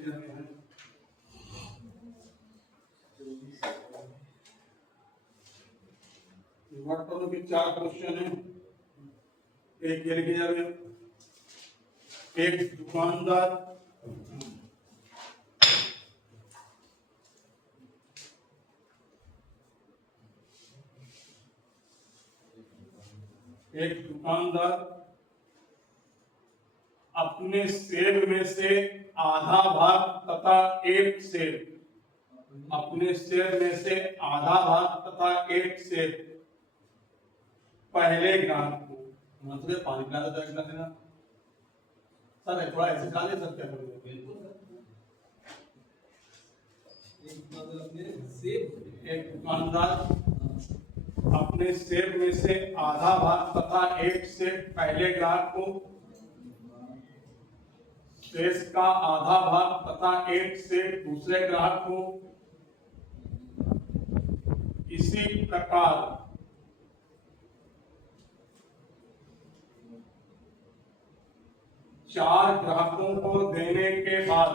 वर्ड प्रॉब्लम के 4 क्वेश्चन है। एक ये लिखे जावे एक दुकानदार एक दुकानदार अपने सेब में से आधा भाग तथा एक सेब अपने सेब में से आधा भाग तथा एक सेब पहले ग्राहक को, मतलब पानी पिला देता है ना सर, थोड़ा ऐसे खा ले सकते हैं। एक दुकानदार अपने सेब में से आधा भाग तथा एक सेब पहले ग्राहक को, शेष का आधा भाग तथा एक सेब दूसरे ग्राहक को, इसी प्रकार चार ग्राहकों को देने के बाद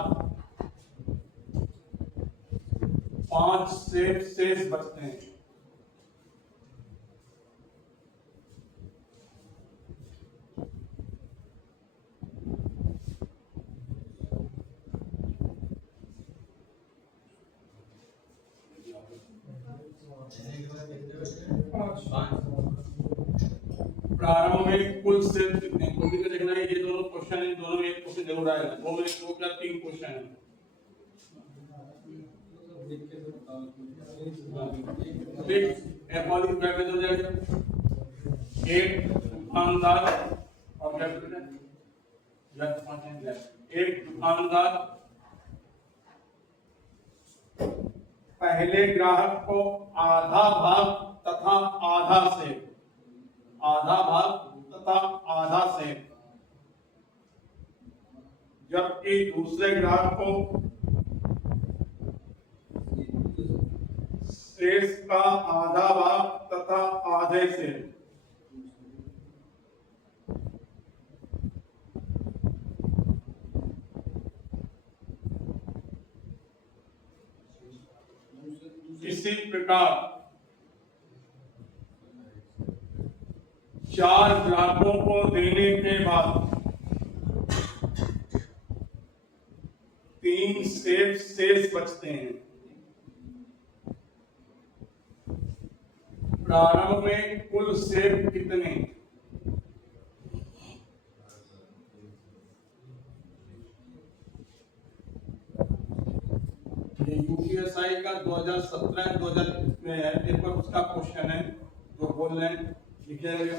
5 सेब शेष बचते हैं। प्रारंभ में कुल सेब कितने, कोई भी देखना है। ये दोनों क्वेश्चन है, दोनों में एक क्वेश्चन जरूर आएगा। दो में दो क्या 3 क्वेश्चन है। हो जाएगा एक दुकानदार और क्या एक दुकानदार पहले ग्राहक को आधा भाग तथा आधा सेब, आधा भाग तथा आधा सेब, जबकि दूसरे ग्राहक को शेष का आधा भाग तथा आधे सेब। इसी प्रकार 4 ग्राहकों को देने के बाद 3 सेब शेष बचते हैं। प्रारंभ में कुल सेब कितने, यूपीएसआई का 2017-2000 में है पेपर, उसका क्वेश्चन है जो बोल रहे हैं, लिखिएगा।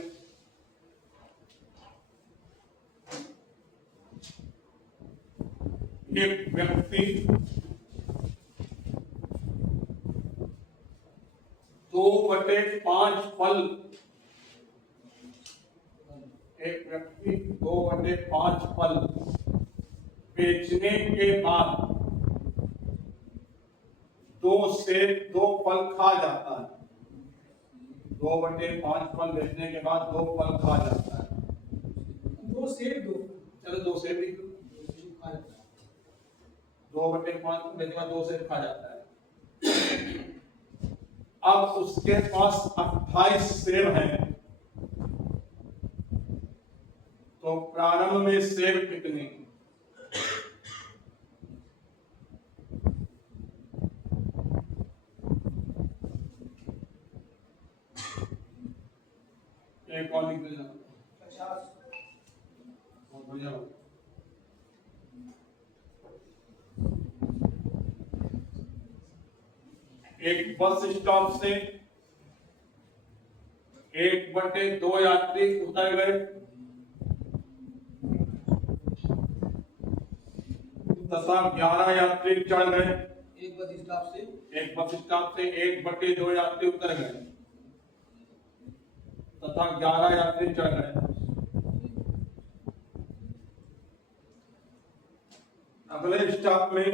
एक व्यक्ति 2/5 फल, एक व्यक्ति 2/5 फल बेचने के बाद 2 सेब 2 फल खा जाता है। 2/5 फल बेचने के बाद 2 फल खा जाता है। 2 सेब 2, चलो 2 सेब लिख लो। खा जाता है। 2/5 बेचने के बाद 2 सेब खा जाता है। अब उसके पास 28 सेब हैं, तो प्रारंभ में सेब कितने, एक और लिख देना। 50। बहुत बढ़िया। एक बस स्टॉप से 1/2 यात्री उतर गए तथा 11 यात्री चढ़ गए। एक बस स्टॉप से 1/2 यात्री उतर गए तथा 11 यात्री चढ़ गए। अगले स्टॉप में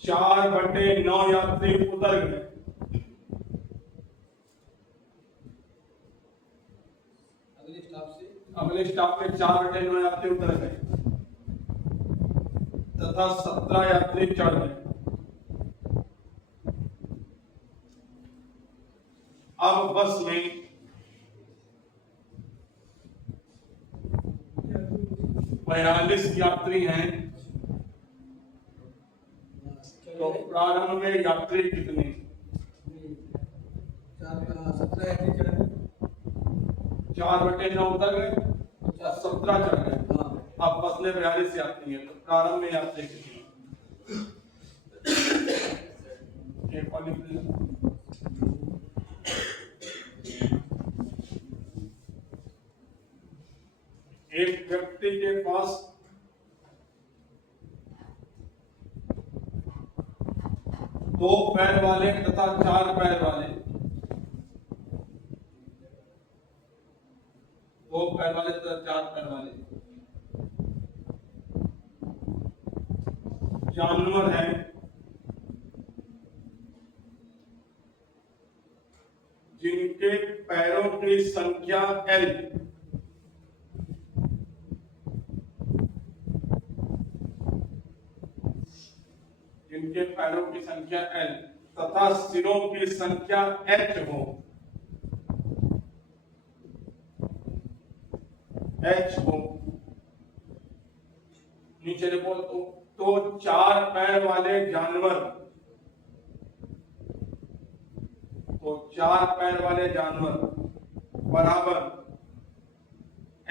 4/9 यात्री उतर गए। अगले स्टॉप में 4/9 यात्री उतर गए तथा 17 यात्री चढ़ गए। अब बस में 42 यात्री हैं, तो प्रारंभ में यात्री कितने, 17 ऐसे चढ़ गए। 4/9 उतर गए, 17 चढ़ गए। हाँ अब फसलें 42 से आती हैं, तो प्रारंभ में आते हैं कितनी? एक वाली एक व्यक्ति के पास दो पैर वाले तथा 4 पैर वाले, दो पैर वाले तथा 4 पैर वाले जानवर हैं, जिनके पैरों की संख्या L, जिनके पैरों की संख्या L तथा सिरों की संख्या H हो, नीचे देखो तो 4 पैर वाले जानवर, तो 4 पैर वाले जानवर बराबर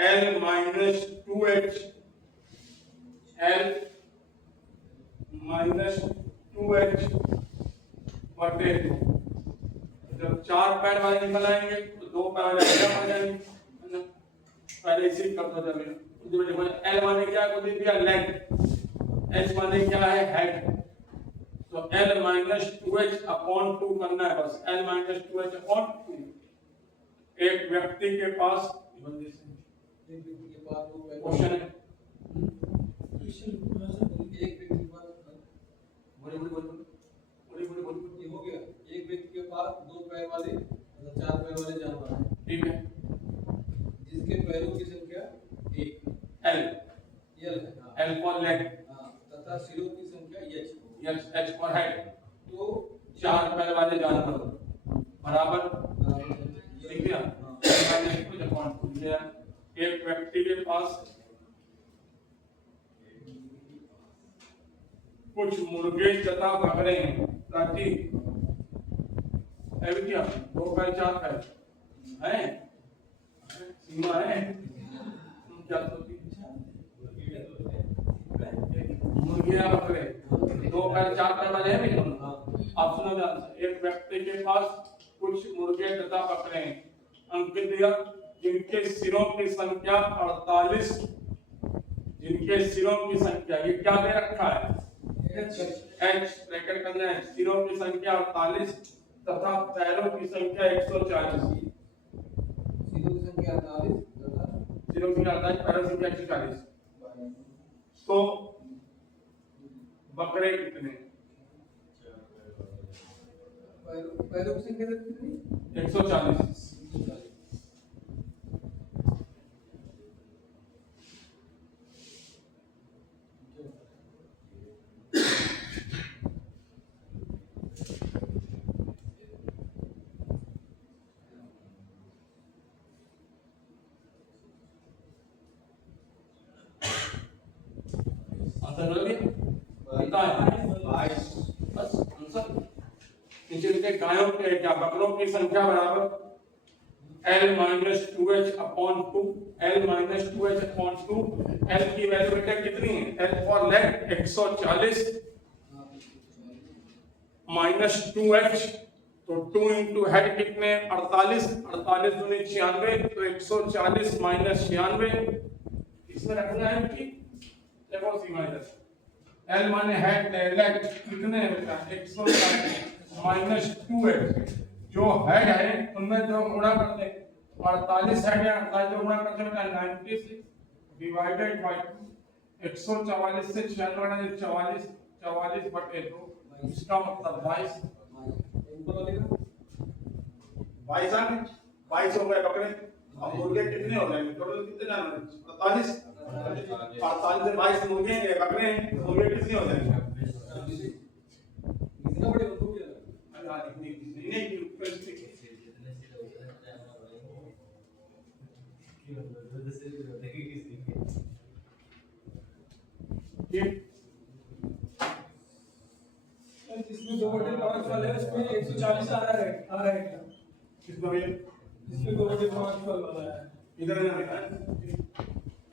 L minus 2H, L minus 2H बटे 2। जब 4 पैर वाले निकल आएंगे तो 2 पैर वाले आ जाएंगे, पहले इसी कर दो। जब L माने क्या है, दिया लेग, H माने क्या है, हेड, तो L माइनस 2H अपॉन 2 करना है बस, L माइनस 2H अपॉन 2। एक व्यक्ति के पास क्वेश्चन है, एक व्यक्ति के पास बोले ये हो गया। एक व्यक्ति के पास दो पैर वाले मतलब 4 पैर वाले जानवर हैं, ठीक है, जिसके पैरों की संख्या 1 L है, L फॉर लेग, तथा सिरों की संख्या H फॉर हेड, तो 4 पैर वाले जानवर बराबर, ठीक है, एक व्यक्ति के पास कुछ मुर्गे तथा बकरे हैं, ताकि क्या 2 पैर 4 पैर हैं, सीमा है क्या, मुर्गे या बकरे 2 पैर 4 पैर वाले हैं भी। आप सुनो ध्यान से, एक व्यक्ति के पास कुछ मुर्गे तथा बकरे हैं, अंकित दिया, जिनके सिरों की संख्या 48, जिनके सिरों की संख्या, ये क्या दे रखा है, H ब्रैकेट करना है, सिरों की संख्या 48 तथा पैरों की संख्या 140, सिरों की संख्या 48 सिरों की 48, पैरों की संख्या 140। तो बकरे कितने, पैरों की संख्या कितनी, 140। आंसर हो गया, कितना है 22, बस आंसर। नीचे लिखे गायों के क्या बकरों की संख्या बराबर L minus 2H upon 2, L minus 2H upon 2, L की वैल्यू बेटा कितनी है, L for leg 140 minus 2H, तो 2 इंटू हेड कितने 48, 48 दूनी 96, तो 140 माइनस 96 इसमें रखना है कि देखो सीमा इधर, L माने हेड लेग कितने बेटा 140 माइनस 2H, जो हेड है उनमें जो गुणा करते 48 हेड है, 48 जो गुणा करते हैं 96 डिवाइडेड बाय 144 से 96 44 44 बटे 2, इसका मतलब 22, ऊपर वाले का 22 आ गए, 22 हो गए बकरे। अब मुर्गे कितने हो जाएंगे, टोटल कितने जानवर, 48 से 22 मुर्गे हैं, बकरे हैं, तो मुर्गे कितने हो जाएंगे, इतना बड़े हो गया। जिसमें 2/5 वाले उसमें 140 आ रहा है क्या? किसमें भैया इसमें 2/5 फल वाला है। इधर है ना।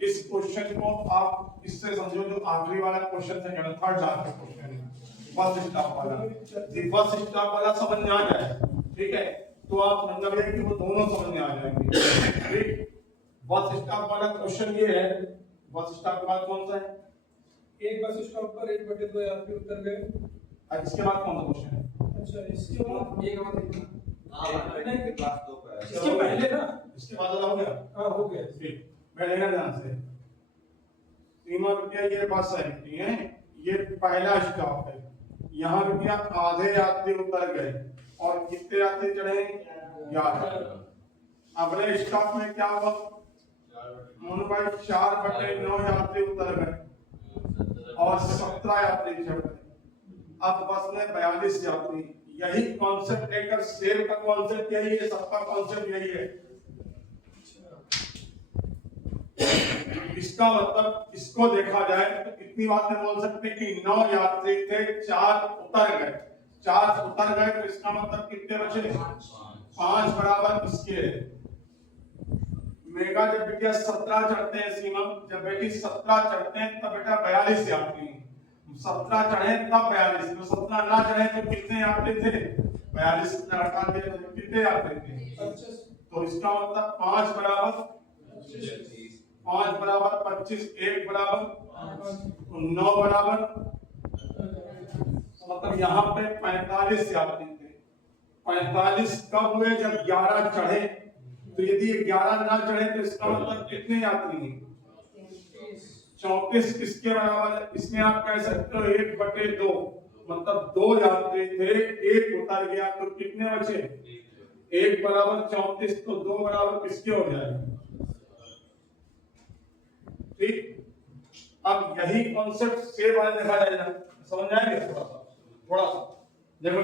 इस क्वेश्चन को आप इससे समझो जो आखिरी वाला क्वेश्चन है क्या थर्ड लास्ट का क्वेश्चन है फर्स्ट स्टॉप वाला जी फर्स्ट स्टॉप वाला समझ में आ जाए ठीक है तो आप मतलब है कि वो दोनों समझ में आ जाएंगे ठीक फर्स्ट स्टॉप वाला क्वेश्चन ये है फर्स्ट स्टॉप के बाद कौन सा है एक बस स्टॉप पर 1/2 यात्री उतर गए। और इसके बाद कौन सा क्वेश्चन है अच्छा इसके बाद एक बात नहीं इसके इसके पहले ना इसके बाद वाला हो गया हाँ हो गया। ठीक मैं लेना ध्यान से सीमा रुपया ये बस है ये पहला स्टॉप है यहाँ रुपया आधे यात्री उतर गए और कितने यात्री चढ़े 11 अगले स्टॉप में क्या हुआ 4/9 यात्री उतर गए और 17 यात्री चढ़ गए अब बस में 42 यात्री यही कॉन्सेप्ट लेकर शेर का कॉन्सेप्ट यही है सबका कॉन्सेप्ट यही है इसका मतलब इसको देखा जाए तो कितनी बातें बोल सकते हैं कि 9 यात्री थे 4 उतर गए तो इसका मतलब कितने बचे 5 बराबर इसके मेगा जब बेटा 17 चढ़ते हैं सीमा जब बेटी 17 चढ़ते हैं तब बेटा 42 यात्री 17 चढ़े तब 42 तो 17 ना चढ़े तो कितने यात्री थे 42 कितने यात्री थे तो इसका मतलब 5 बराबर 25 1 बराबर 9 बराबर मतलब यहाँ पे 45 यात्री थे 45 कब हुए जब 11 चढ़े तो यदि 11 ना चढ़े तो इसका मतलब कितने यात्री हैं 34 किसके बराबर है इसमें आप कह सकते हो 1/2 मतलब 2 यात्री थे 1 उतर गया तो कितने बचे 1 बराबर 34 तो 2 बराबर किसके हो जाएगा ठीक अब यही कॉन्सेप्ट सेव वाले देखा जाएगा समझ आएगा थोड़ा सा देखो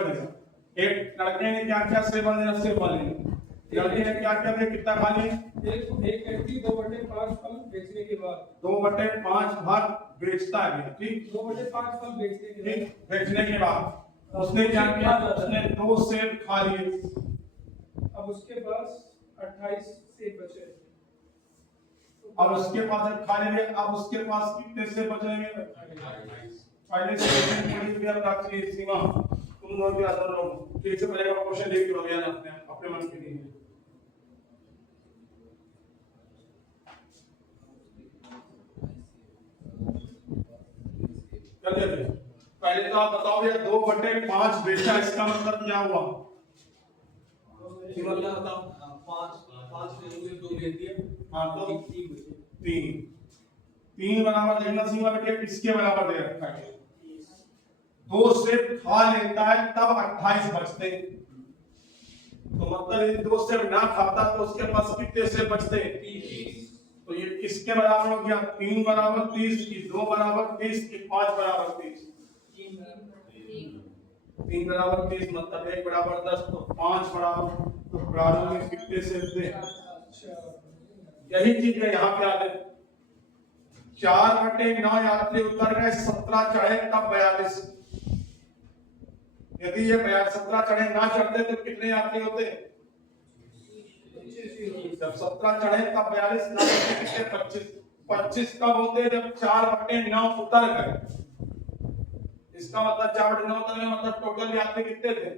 एक लड़के ने क्या क्या सेव वाले लड़के ने क्या क्या दिया कितना खा लिया एक व्यक्ति 2/5 फल बेचने के बाद 2/5 भाग बेचता है ठीक 2/5 फल बेचने के बाद उसने क्या किया उसने 2 सेब खा लिए अब उसके पास 28 सेब बचे अब उसके पास जब खा लेंगे अब उसके पास कितने सेब बचेंगे 28 पहले से पूरी भी अब रख ली सीमा तुम लोग भी आदर लोग ठीक से पहले का क्वेश्चन लिख लो यार अपने मन के लिए चलिए पहले तो आप बताओ यार 2/5 बेचा इसका मतलब क्या हुआ सीमा क्या बताओ 5 में 2 दे दिए हाँ तो 3 बचे 3 बराबर देखना सीमा बेटे किसके बराबर दे रखा है 2 सेब खा लेता है तब 28 बचते तो मतलब ये 2 सेब ना खाता तो उसके पास कितने सेब बचते 30 तो ये किसके बराबर हो गया 3 बराबर 30 की 2 बराबर 30 की 5 बराबर 30 3 बराबर 30 मतलब 1 बराबर 10 तो 5 बराबर तो बराबर में कितने सेब थे यही चीज है यहाँ पे आगे 4/9 यात्री उतर गए 17 चढ़े तब 42 यदि ये 17 चढ़े ना चढ़ते तो कितने यात्री होते जब 17 चढ़े तब 42 ना चढ़ते कितने 25 कब होते जब 4/9 उतर गए इसका मतलब 4/9 उतर गए मतलब टोटल यात्री कितने थे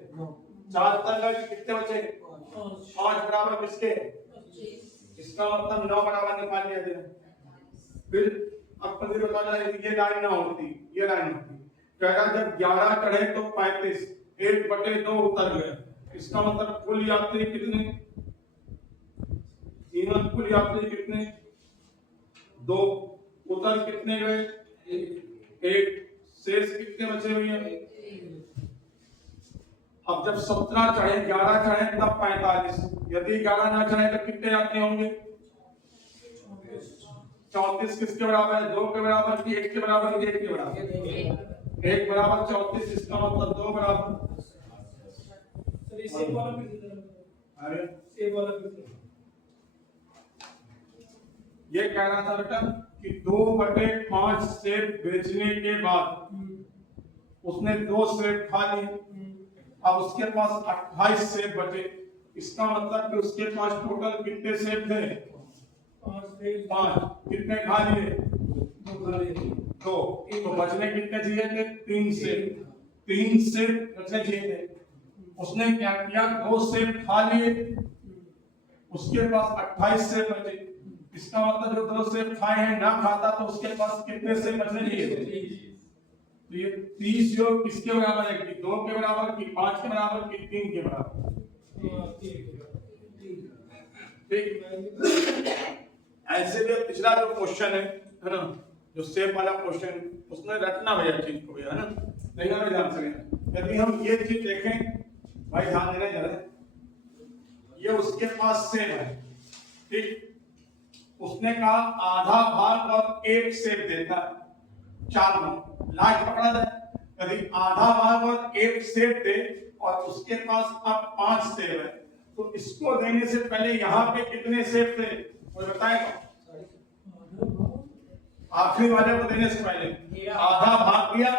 4 उतर गए कितने बचे 5 बराबर किसके इसका मतलब 9 बराबर निकाल लिया जाए फिर अब पता चला ये लाइन ना होती ये लाइन होती कह रहा जब 11 चढ़े तो 35 1/2 उतर गए इसका मतलब कुल यात्री कितने कुल यात्री कितने 2 उतर कितने गए 1 शेष कितने बचे हुए हैं अब जब 17 चढ़े 11 चढ़े तब 45 यदि 11 ना चढ़े तो कितने यात्री होंगे 34 किसके बराबर है 2 के बराबर की 1 के बराबर की 1 के बराबर 1 बराबर 34 इसका मतलब 2 बराबर सेब वाला अरे सेब वाला ये कह रहा था बेटा कि 2/5 सेब बेचने के बाद उसने 2 सेब खा लिए अब उसके पास 28 सेब बचे इसका मतलब कि उसके पास टोटल कितने सेब थे? 5। कितने खा लिए? 2। तो बचने कितने चाहिए थे? 3 सेब। 3 सेब बचने चाहिए थे। उसने क्या किया? 2 सेब खा लिए, उसके पास 28 सेब बचे। इसका मतलब जो 2 सेब खाए हैं ना खाता तो उसके पास कितने सेब बचने चाहिए? तो ये 30 जो किसके बराबर है? कि 2 के बराबर, कि 5 के बराबर, कि 3 के बराबर? ठीक। ऐसे भी पिछला जो क्वेश्चन है ना, जो सेब वाला क्वेश्चन, उसमें रटना भैया चीज को भैया, है ना, नहीं ना ध्यान से। यदि हम ये चीज देखें भाई, ध्यान देना जरा, ये उसके पास सेब है, ठीक, उसने कहा आधा भाग और 1 सेब देता है, 4 भाग लास्ट पकड़ा जाए। यदि आधा भाग और 1 सेब दे और उसके पास अब 5 सेब है, तो इसको देने से पहले यहाँ पे कितने सेब थे कोई बताएगा? आखिरी वाले को देने से पहले आधा भाग दिया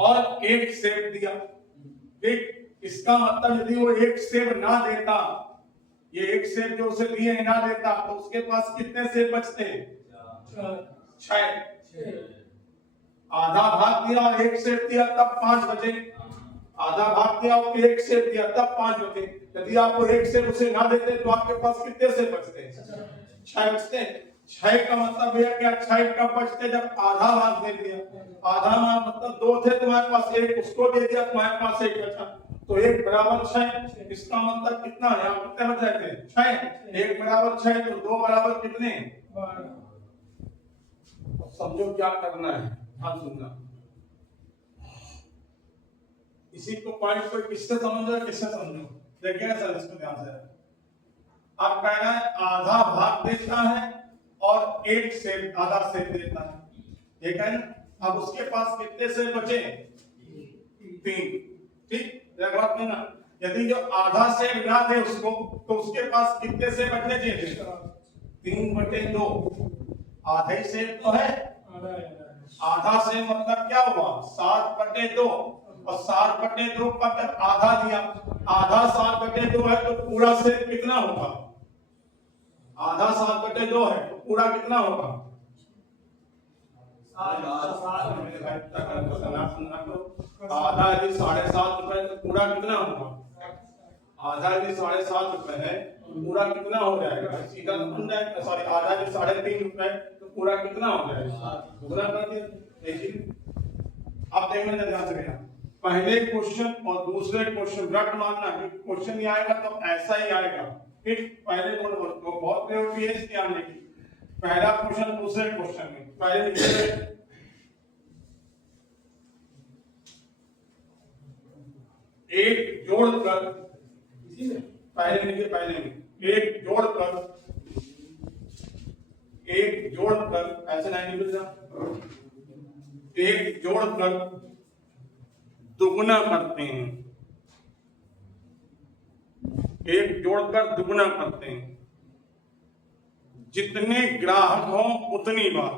और 1 सेब दिया, ठीक। इसका मतलब यदि वो 1 सेब ना देता, ये 1 सेब जो उसे दिए ना देता, तो उसके पास कितने सेब बचते? 6। आधा भाग दिया और 1 सेब दिया तब 5 बचे। आधा भाग दिया और 1 सेब दिया तब 5 बचे। यदि आप वो 1 सेब उसे ना देते तो आपके पास कितने सेब बचते? 6 बचते। 6 का मतलब भैया क्या? 6 कब बचते? जब आधा भाग दे दिया। आधा भाग मतलब 2 थे तुम्हारे पास, 1 उसको दे दिया, तुम्हारे पास 1 बचा, तो 1 बराबर 6। इसका मतलब कितना है? आप कितने बच जाते? 6। 1 बराबर 6 तो 2 बराबर कितने? 12। समझो क्या करना है, ध्यान सुनना। इसी को पॉइंट को किससे समझो, किससे समझो? देखिएगा सर, इसको ध्यान से। आप कह रहे हैं आधा भाग देता है और 1 सेब, आधा सेब देता है, ठीक है ना। अब उसके पास कितने सेब बचे? 3, ठीक। बात नहीं ना, यदि जो आधा सेब ना दे उसको, तो उसके पास कितने सेब बचने चाहिए? 3/2। आधे सेब तो है, आधा सेब मतलब क्या हुआ? 7/2। और 7/2 का जब आधा दिया, आधा 7/2 है तो पूरा सेब कितना होगा? आधा 7/2 है तो पूरा कितना होगा? आधा यदि 7.5 रुपए तो पूरा कितना होगा? आधा यदि 7.5 रुपए है तो पूरा कितना हो जाएगा? सीधा बन जाएगा। सॉरी, आधा यदि 3.5 रुपए तो पूरा कितना हो जाएगा? दुगना कर दिया। देखिए अब देखना ध्यान से भैया, पहले क्वेश्चन और दूसरे क्वेश्चन रट मानना कि क्वेश्चन ही आएगा तो ऐसा ही आएगा, ठीक। पहले तो बहुत प्रायोरिटी है इसके आने की। पहला क्वेश्चन दूसरे क्वेश्चन में पहले लिखिए एक जोड़कर, इसी में पहले लिखिए, पहले में एक जोड़कर ऐसे नहीं लिखना, एक जोड़कर दुगुना करते हैं, एक जोड़कर दुगुना करते हैं, जितने ग्राहक हों उतनी बार।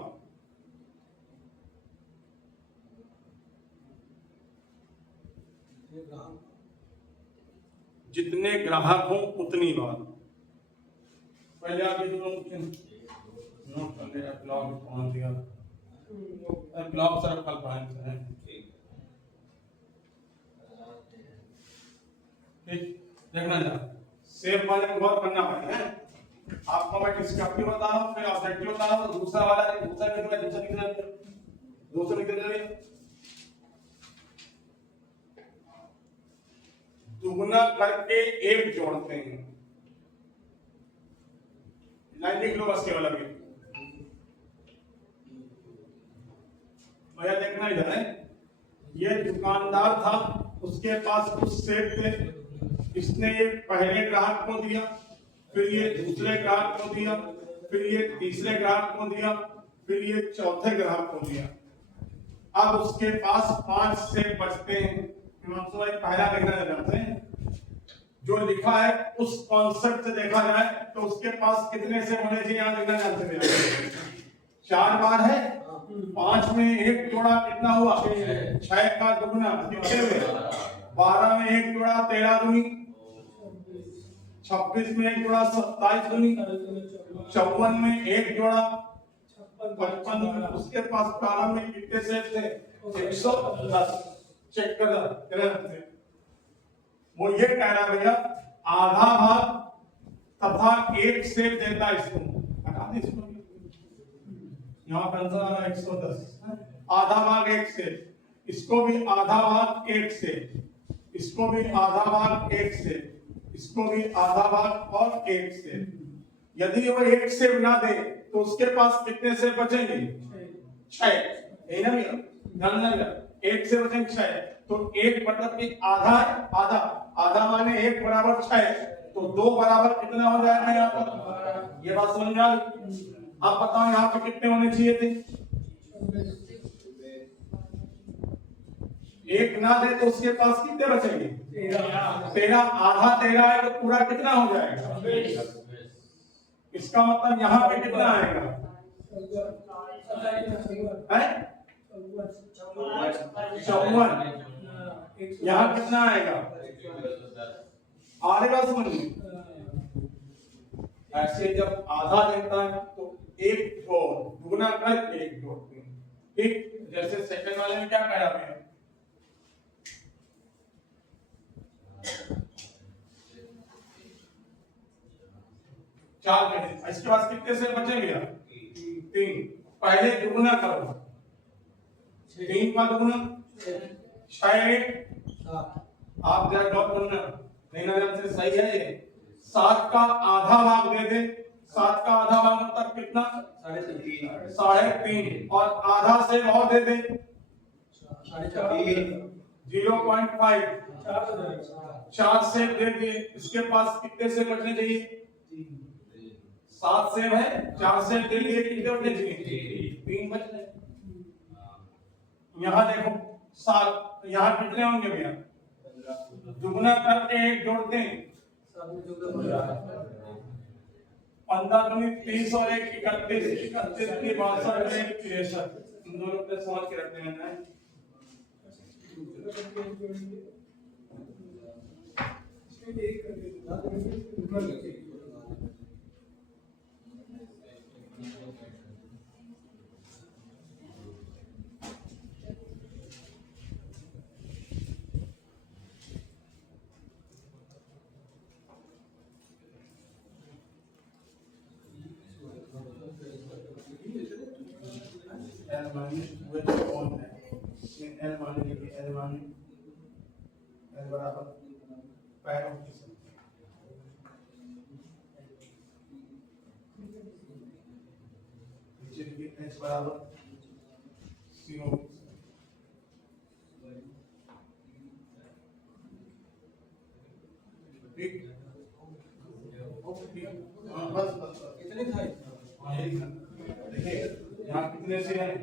जितने ग्राहक हों उतनी बार। पहले आप ये दोनों नोट कर ले, ब्लॉग पहुंच दिया, ब्लॉग सर कल पढ़ाएंगे, ठीक। देखना जरा, सेब वाले को बहुत करना पड़ेगा। आपको मैं डिस्क्रिप्टिव बता रहा हूँ, फिर ऑब्जेक्टिव बता रहा हूँ, दूसरा वाला दूसरा निकल दुगुना करके 1 जोड़ते हैं। लाइन लिख लो बस, केवल अभी भैया देखना इधर है। ये दुकानदार था, उसके पास कुछ सेब थे, इसने ये पहले ग्राहक को दिया, फिर ये दूसरे ग्राहक को दिया, फिर ये तीसरे ग्राहक को दिया, फिर ये चौथे ग्राहक को दिया। अब उसके पास 5 सेब बचते हैं। पहला देखना चाहते हैं, जो लिखा है उस कॉन्सेप्ट से देखा जाए तो उसके पास कितने सेब होने चाहिए? यहाँ देखना चाहते हैं 4 बार है, 5 में 1 जोड़ा कितना हुआ? 6 का दुगुना कितने हुए? 12 में 1 जोड़ा 13 दूनी 26 में एक जोड़ा 27 दूनी 54 में एक जोड़ा 55 में उसके पास प्रारंभ में कितने सेट थे 110 चेक कर वो ये कह रहा भैया आधा भाग तथा एक सेट देता है इसको हटा दे इसको यहाँ कौन सा आ रहा है 110 आधा भाग एक सेट इसको भी आधा भाग एक सेट इसको भी आधा भाग एक सेट इसको भी आधा भाग और एक सेट यदि वो एक सेट ना दे तो उसके पास कितने सेट बचेंगे 6 यही ना भैया ध्यान देना एक से बचेंगे 6 तो एक मतलब कि आधा है आधा आधा माने एक बराबर 6 तो 2 बराबर कितना हो जाएगा यहाँ पर ये बात समझ में आ गई आप बताओ यहाँ पे कितने होने चाहिए थे एक ना दे तो उसके पास कितने बचेंगे 13 आधा 13 है तो पूरा कितना हो जाएगा इसका मतलब यहाँ पे कितना आएगा है 54 यहाँ कितना आएगा आएगा समझ में ऐसे जब आधा देता है तो एक जोड़ दुगना कर एक जोड़ते हैं ठीक जैसे सेकंड वाले में क्या कहा है चार में इसके पास कितने से बचेंगे 3 पहले दुगना करो 3 का दुगना 6 आप जरा गौर करना नहीं ना से सही है ये 7 का आधा भाग दे दे 7 का आधा भाग मतलब कितना 3.5 और आधा से और दे दे 0.5 4 से दे दिए इसके पास कितने से बचने चाहिए 7 से है 4 से दे दिए कितने बचने चाहिए 3 बचने यहाँ देखो 7 यहाँ कितने होंगे भैया दुगना करके एक जोड़ते हैं 15 दूनी 30 और 1 31 31 की 62 में 63 इन दोनों पे समझ के रखते हैं ना L minus which on है इसमें L मान लीजिए L बराबर पैरों की संख्या नीचे लिखिए H बराबर सिरों ठीक बस इतने था देखिए यहाँ कितने से हैं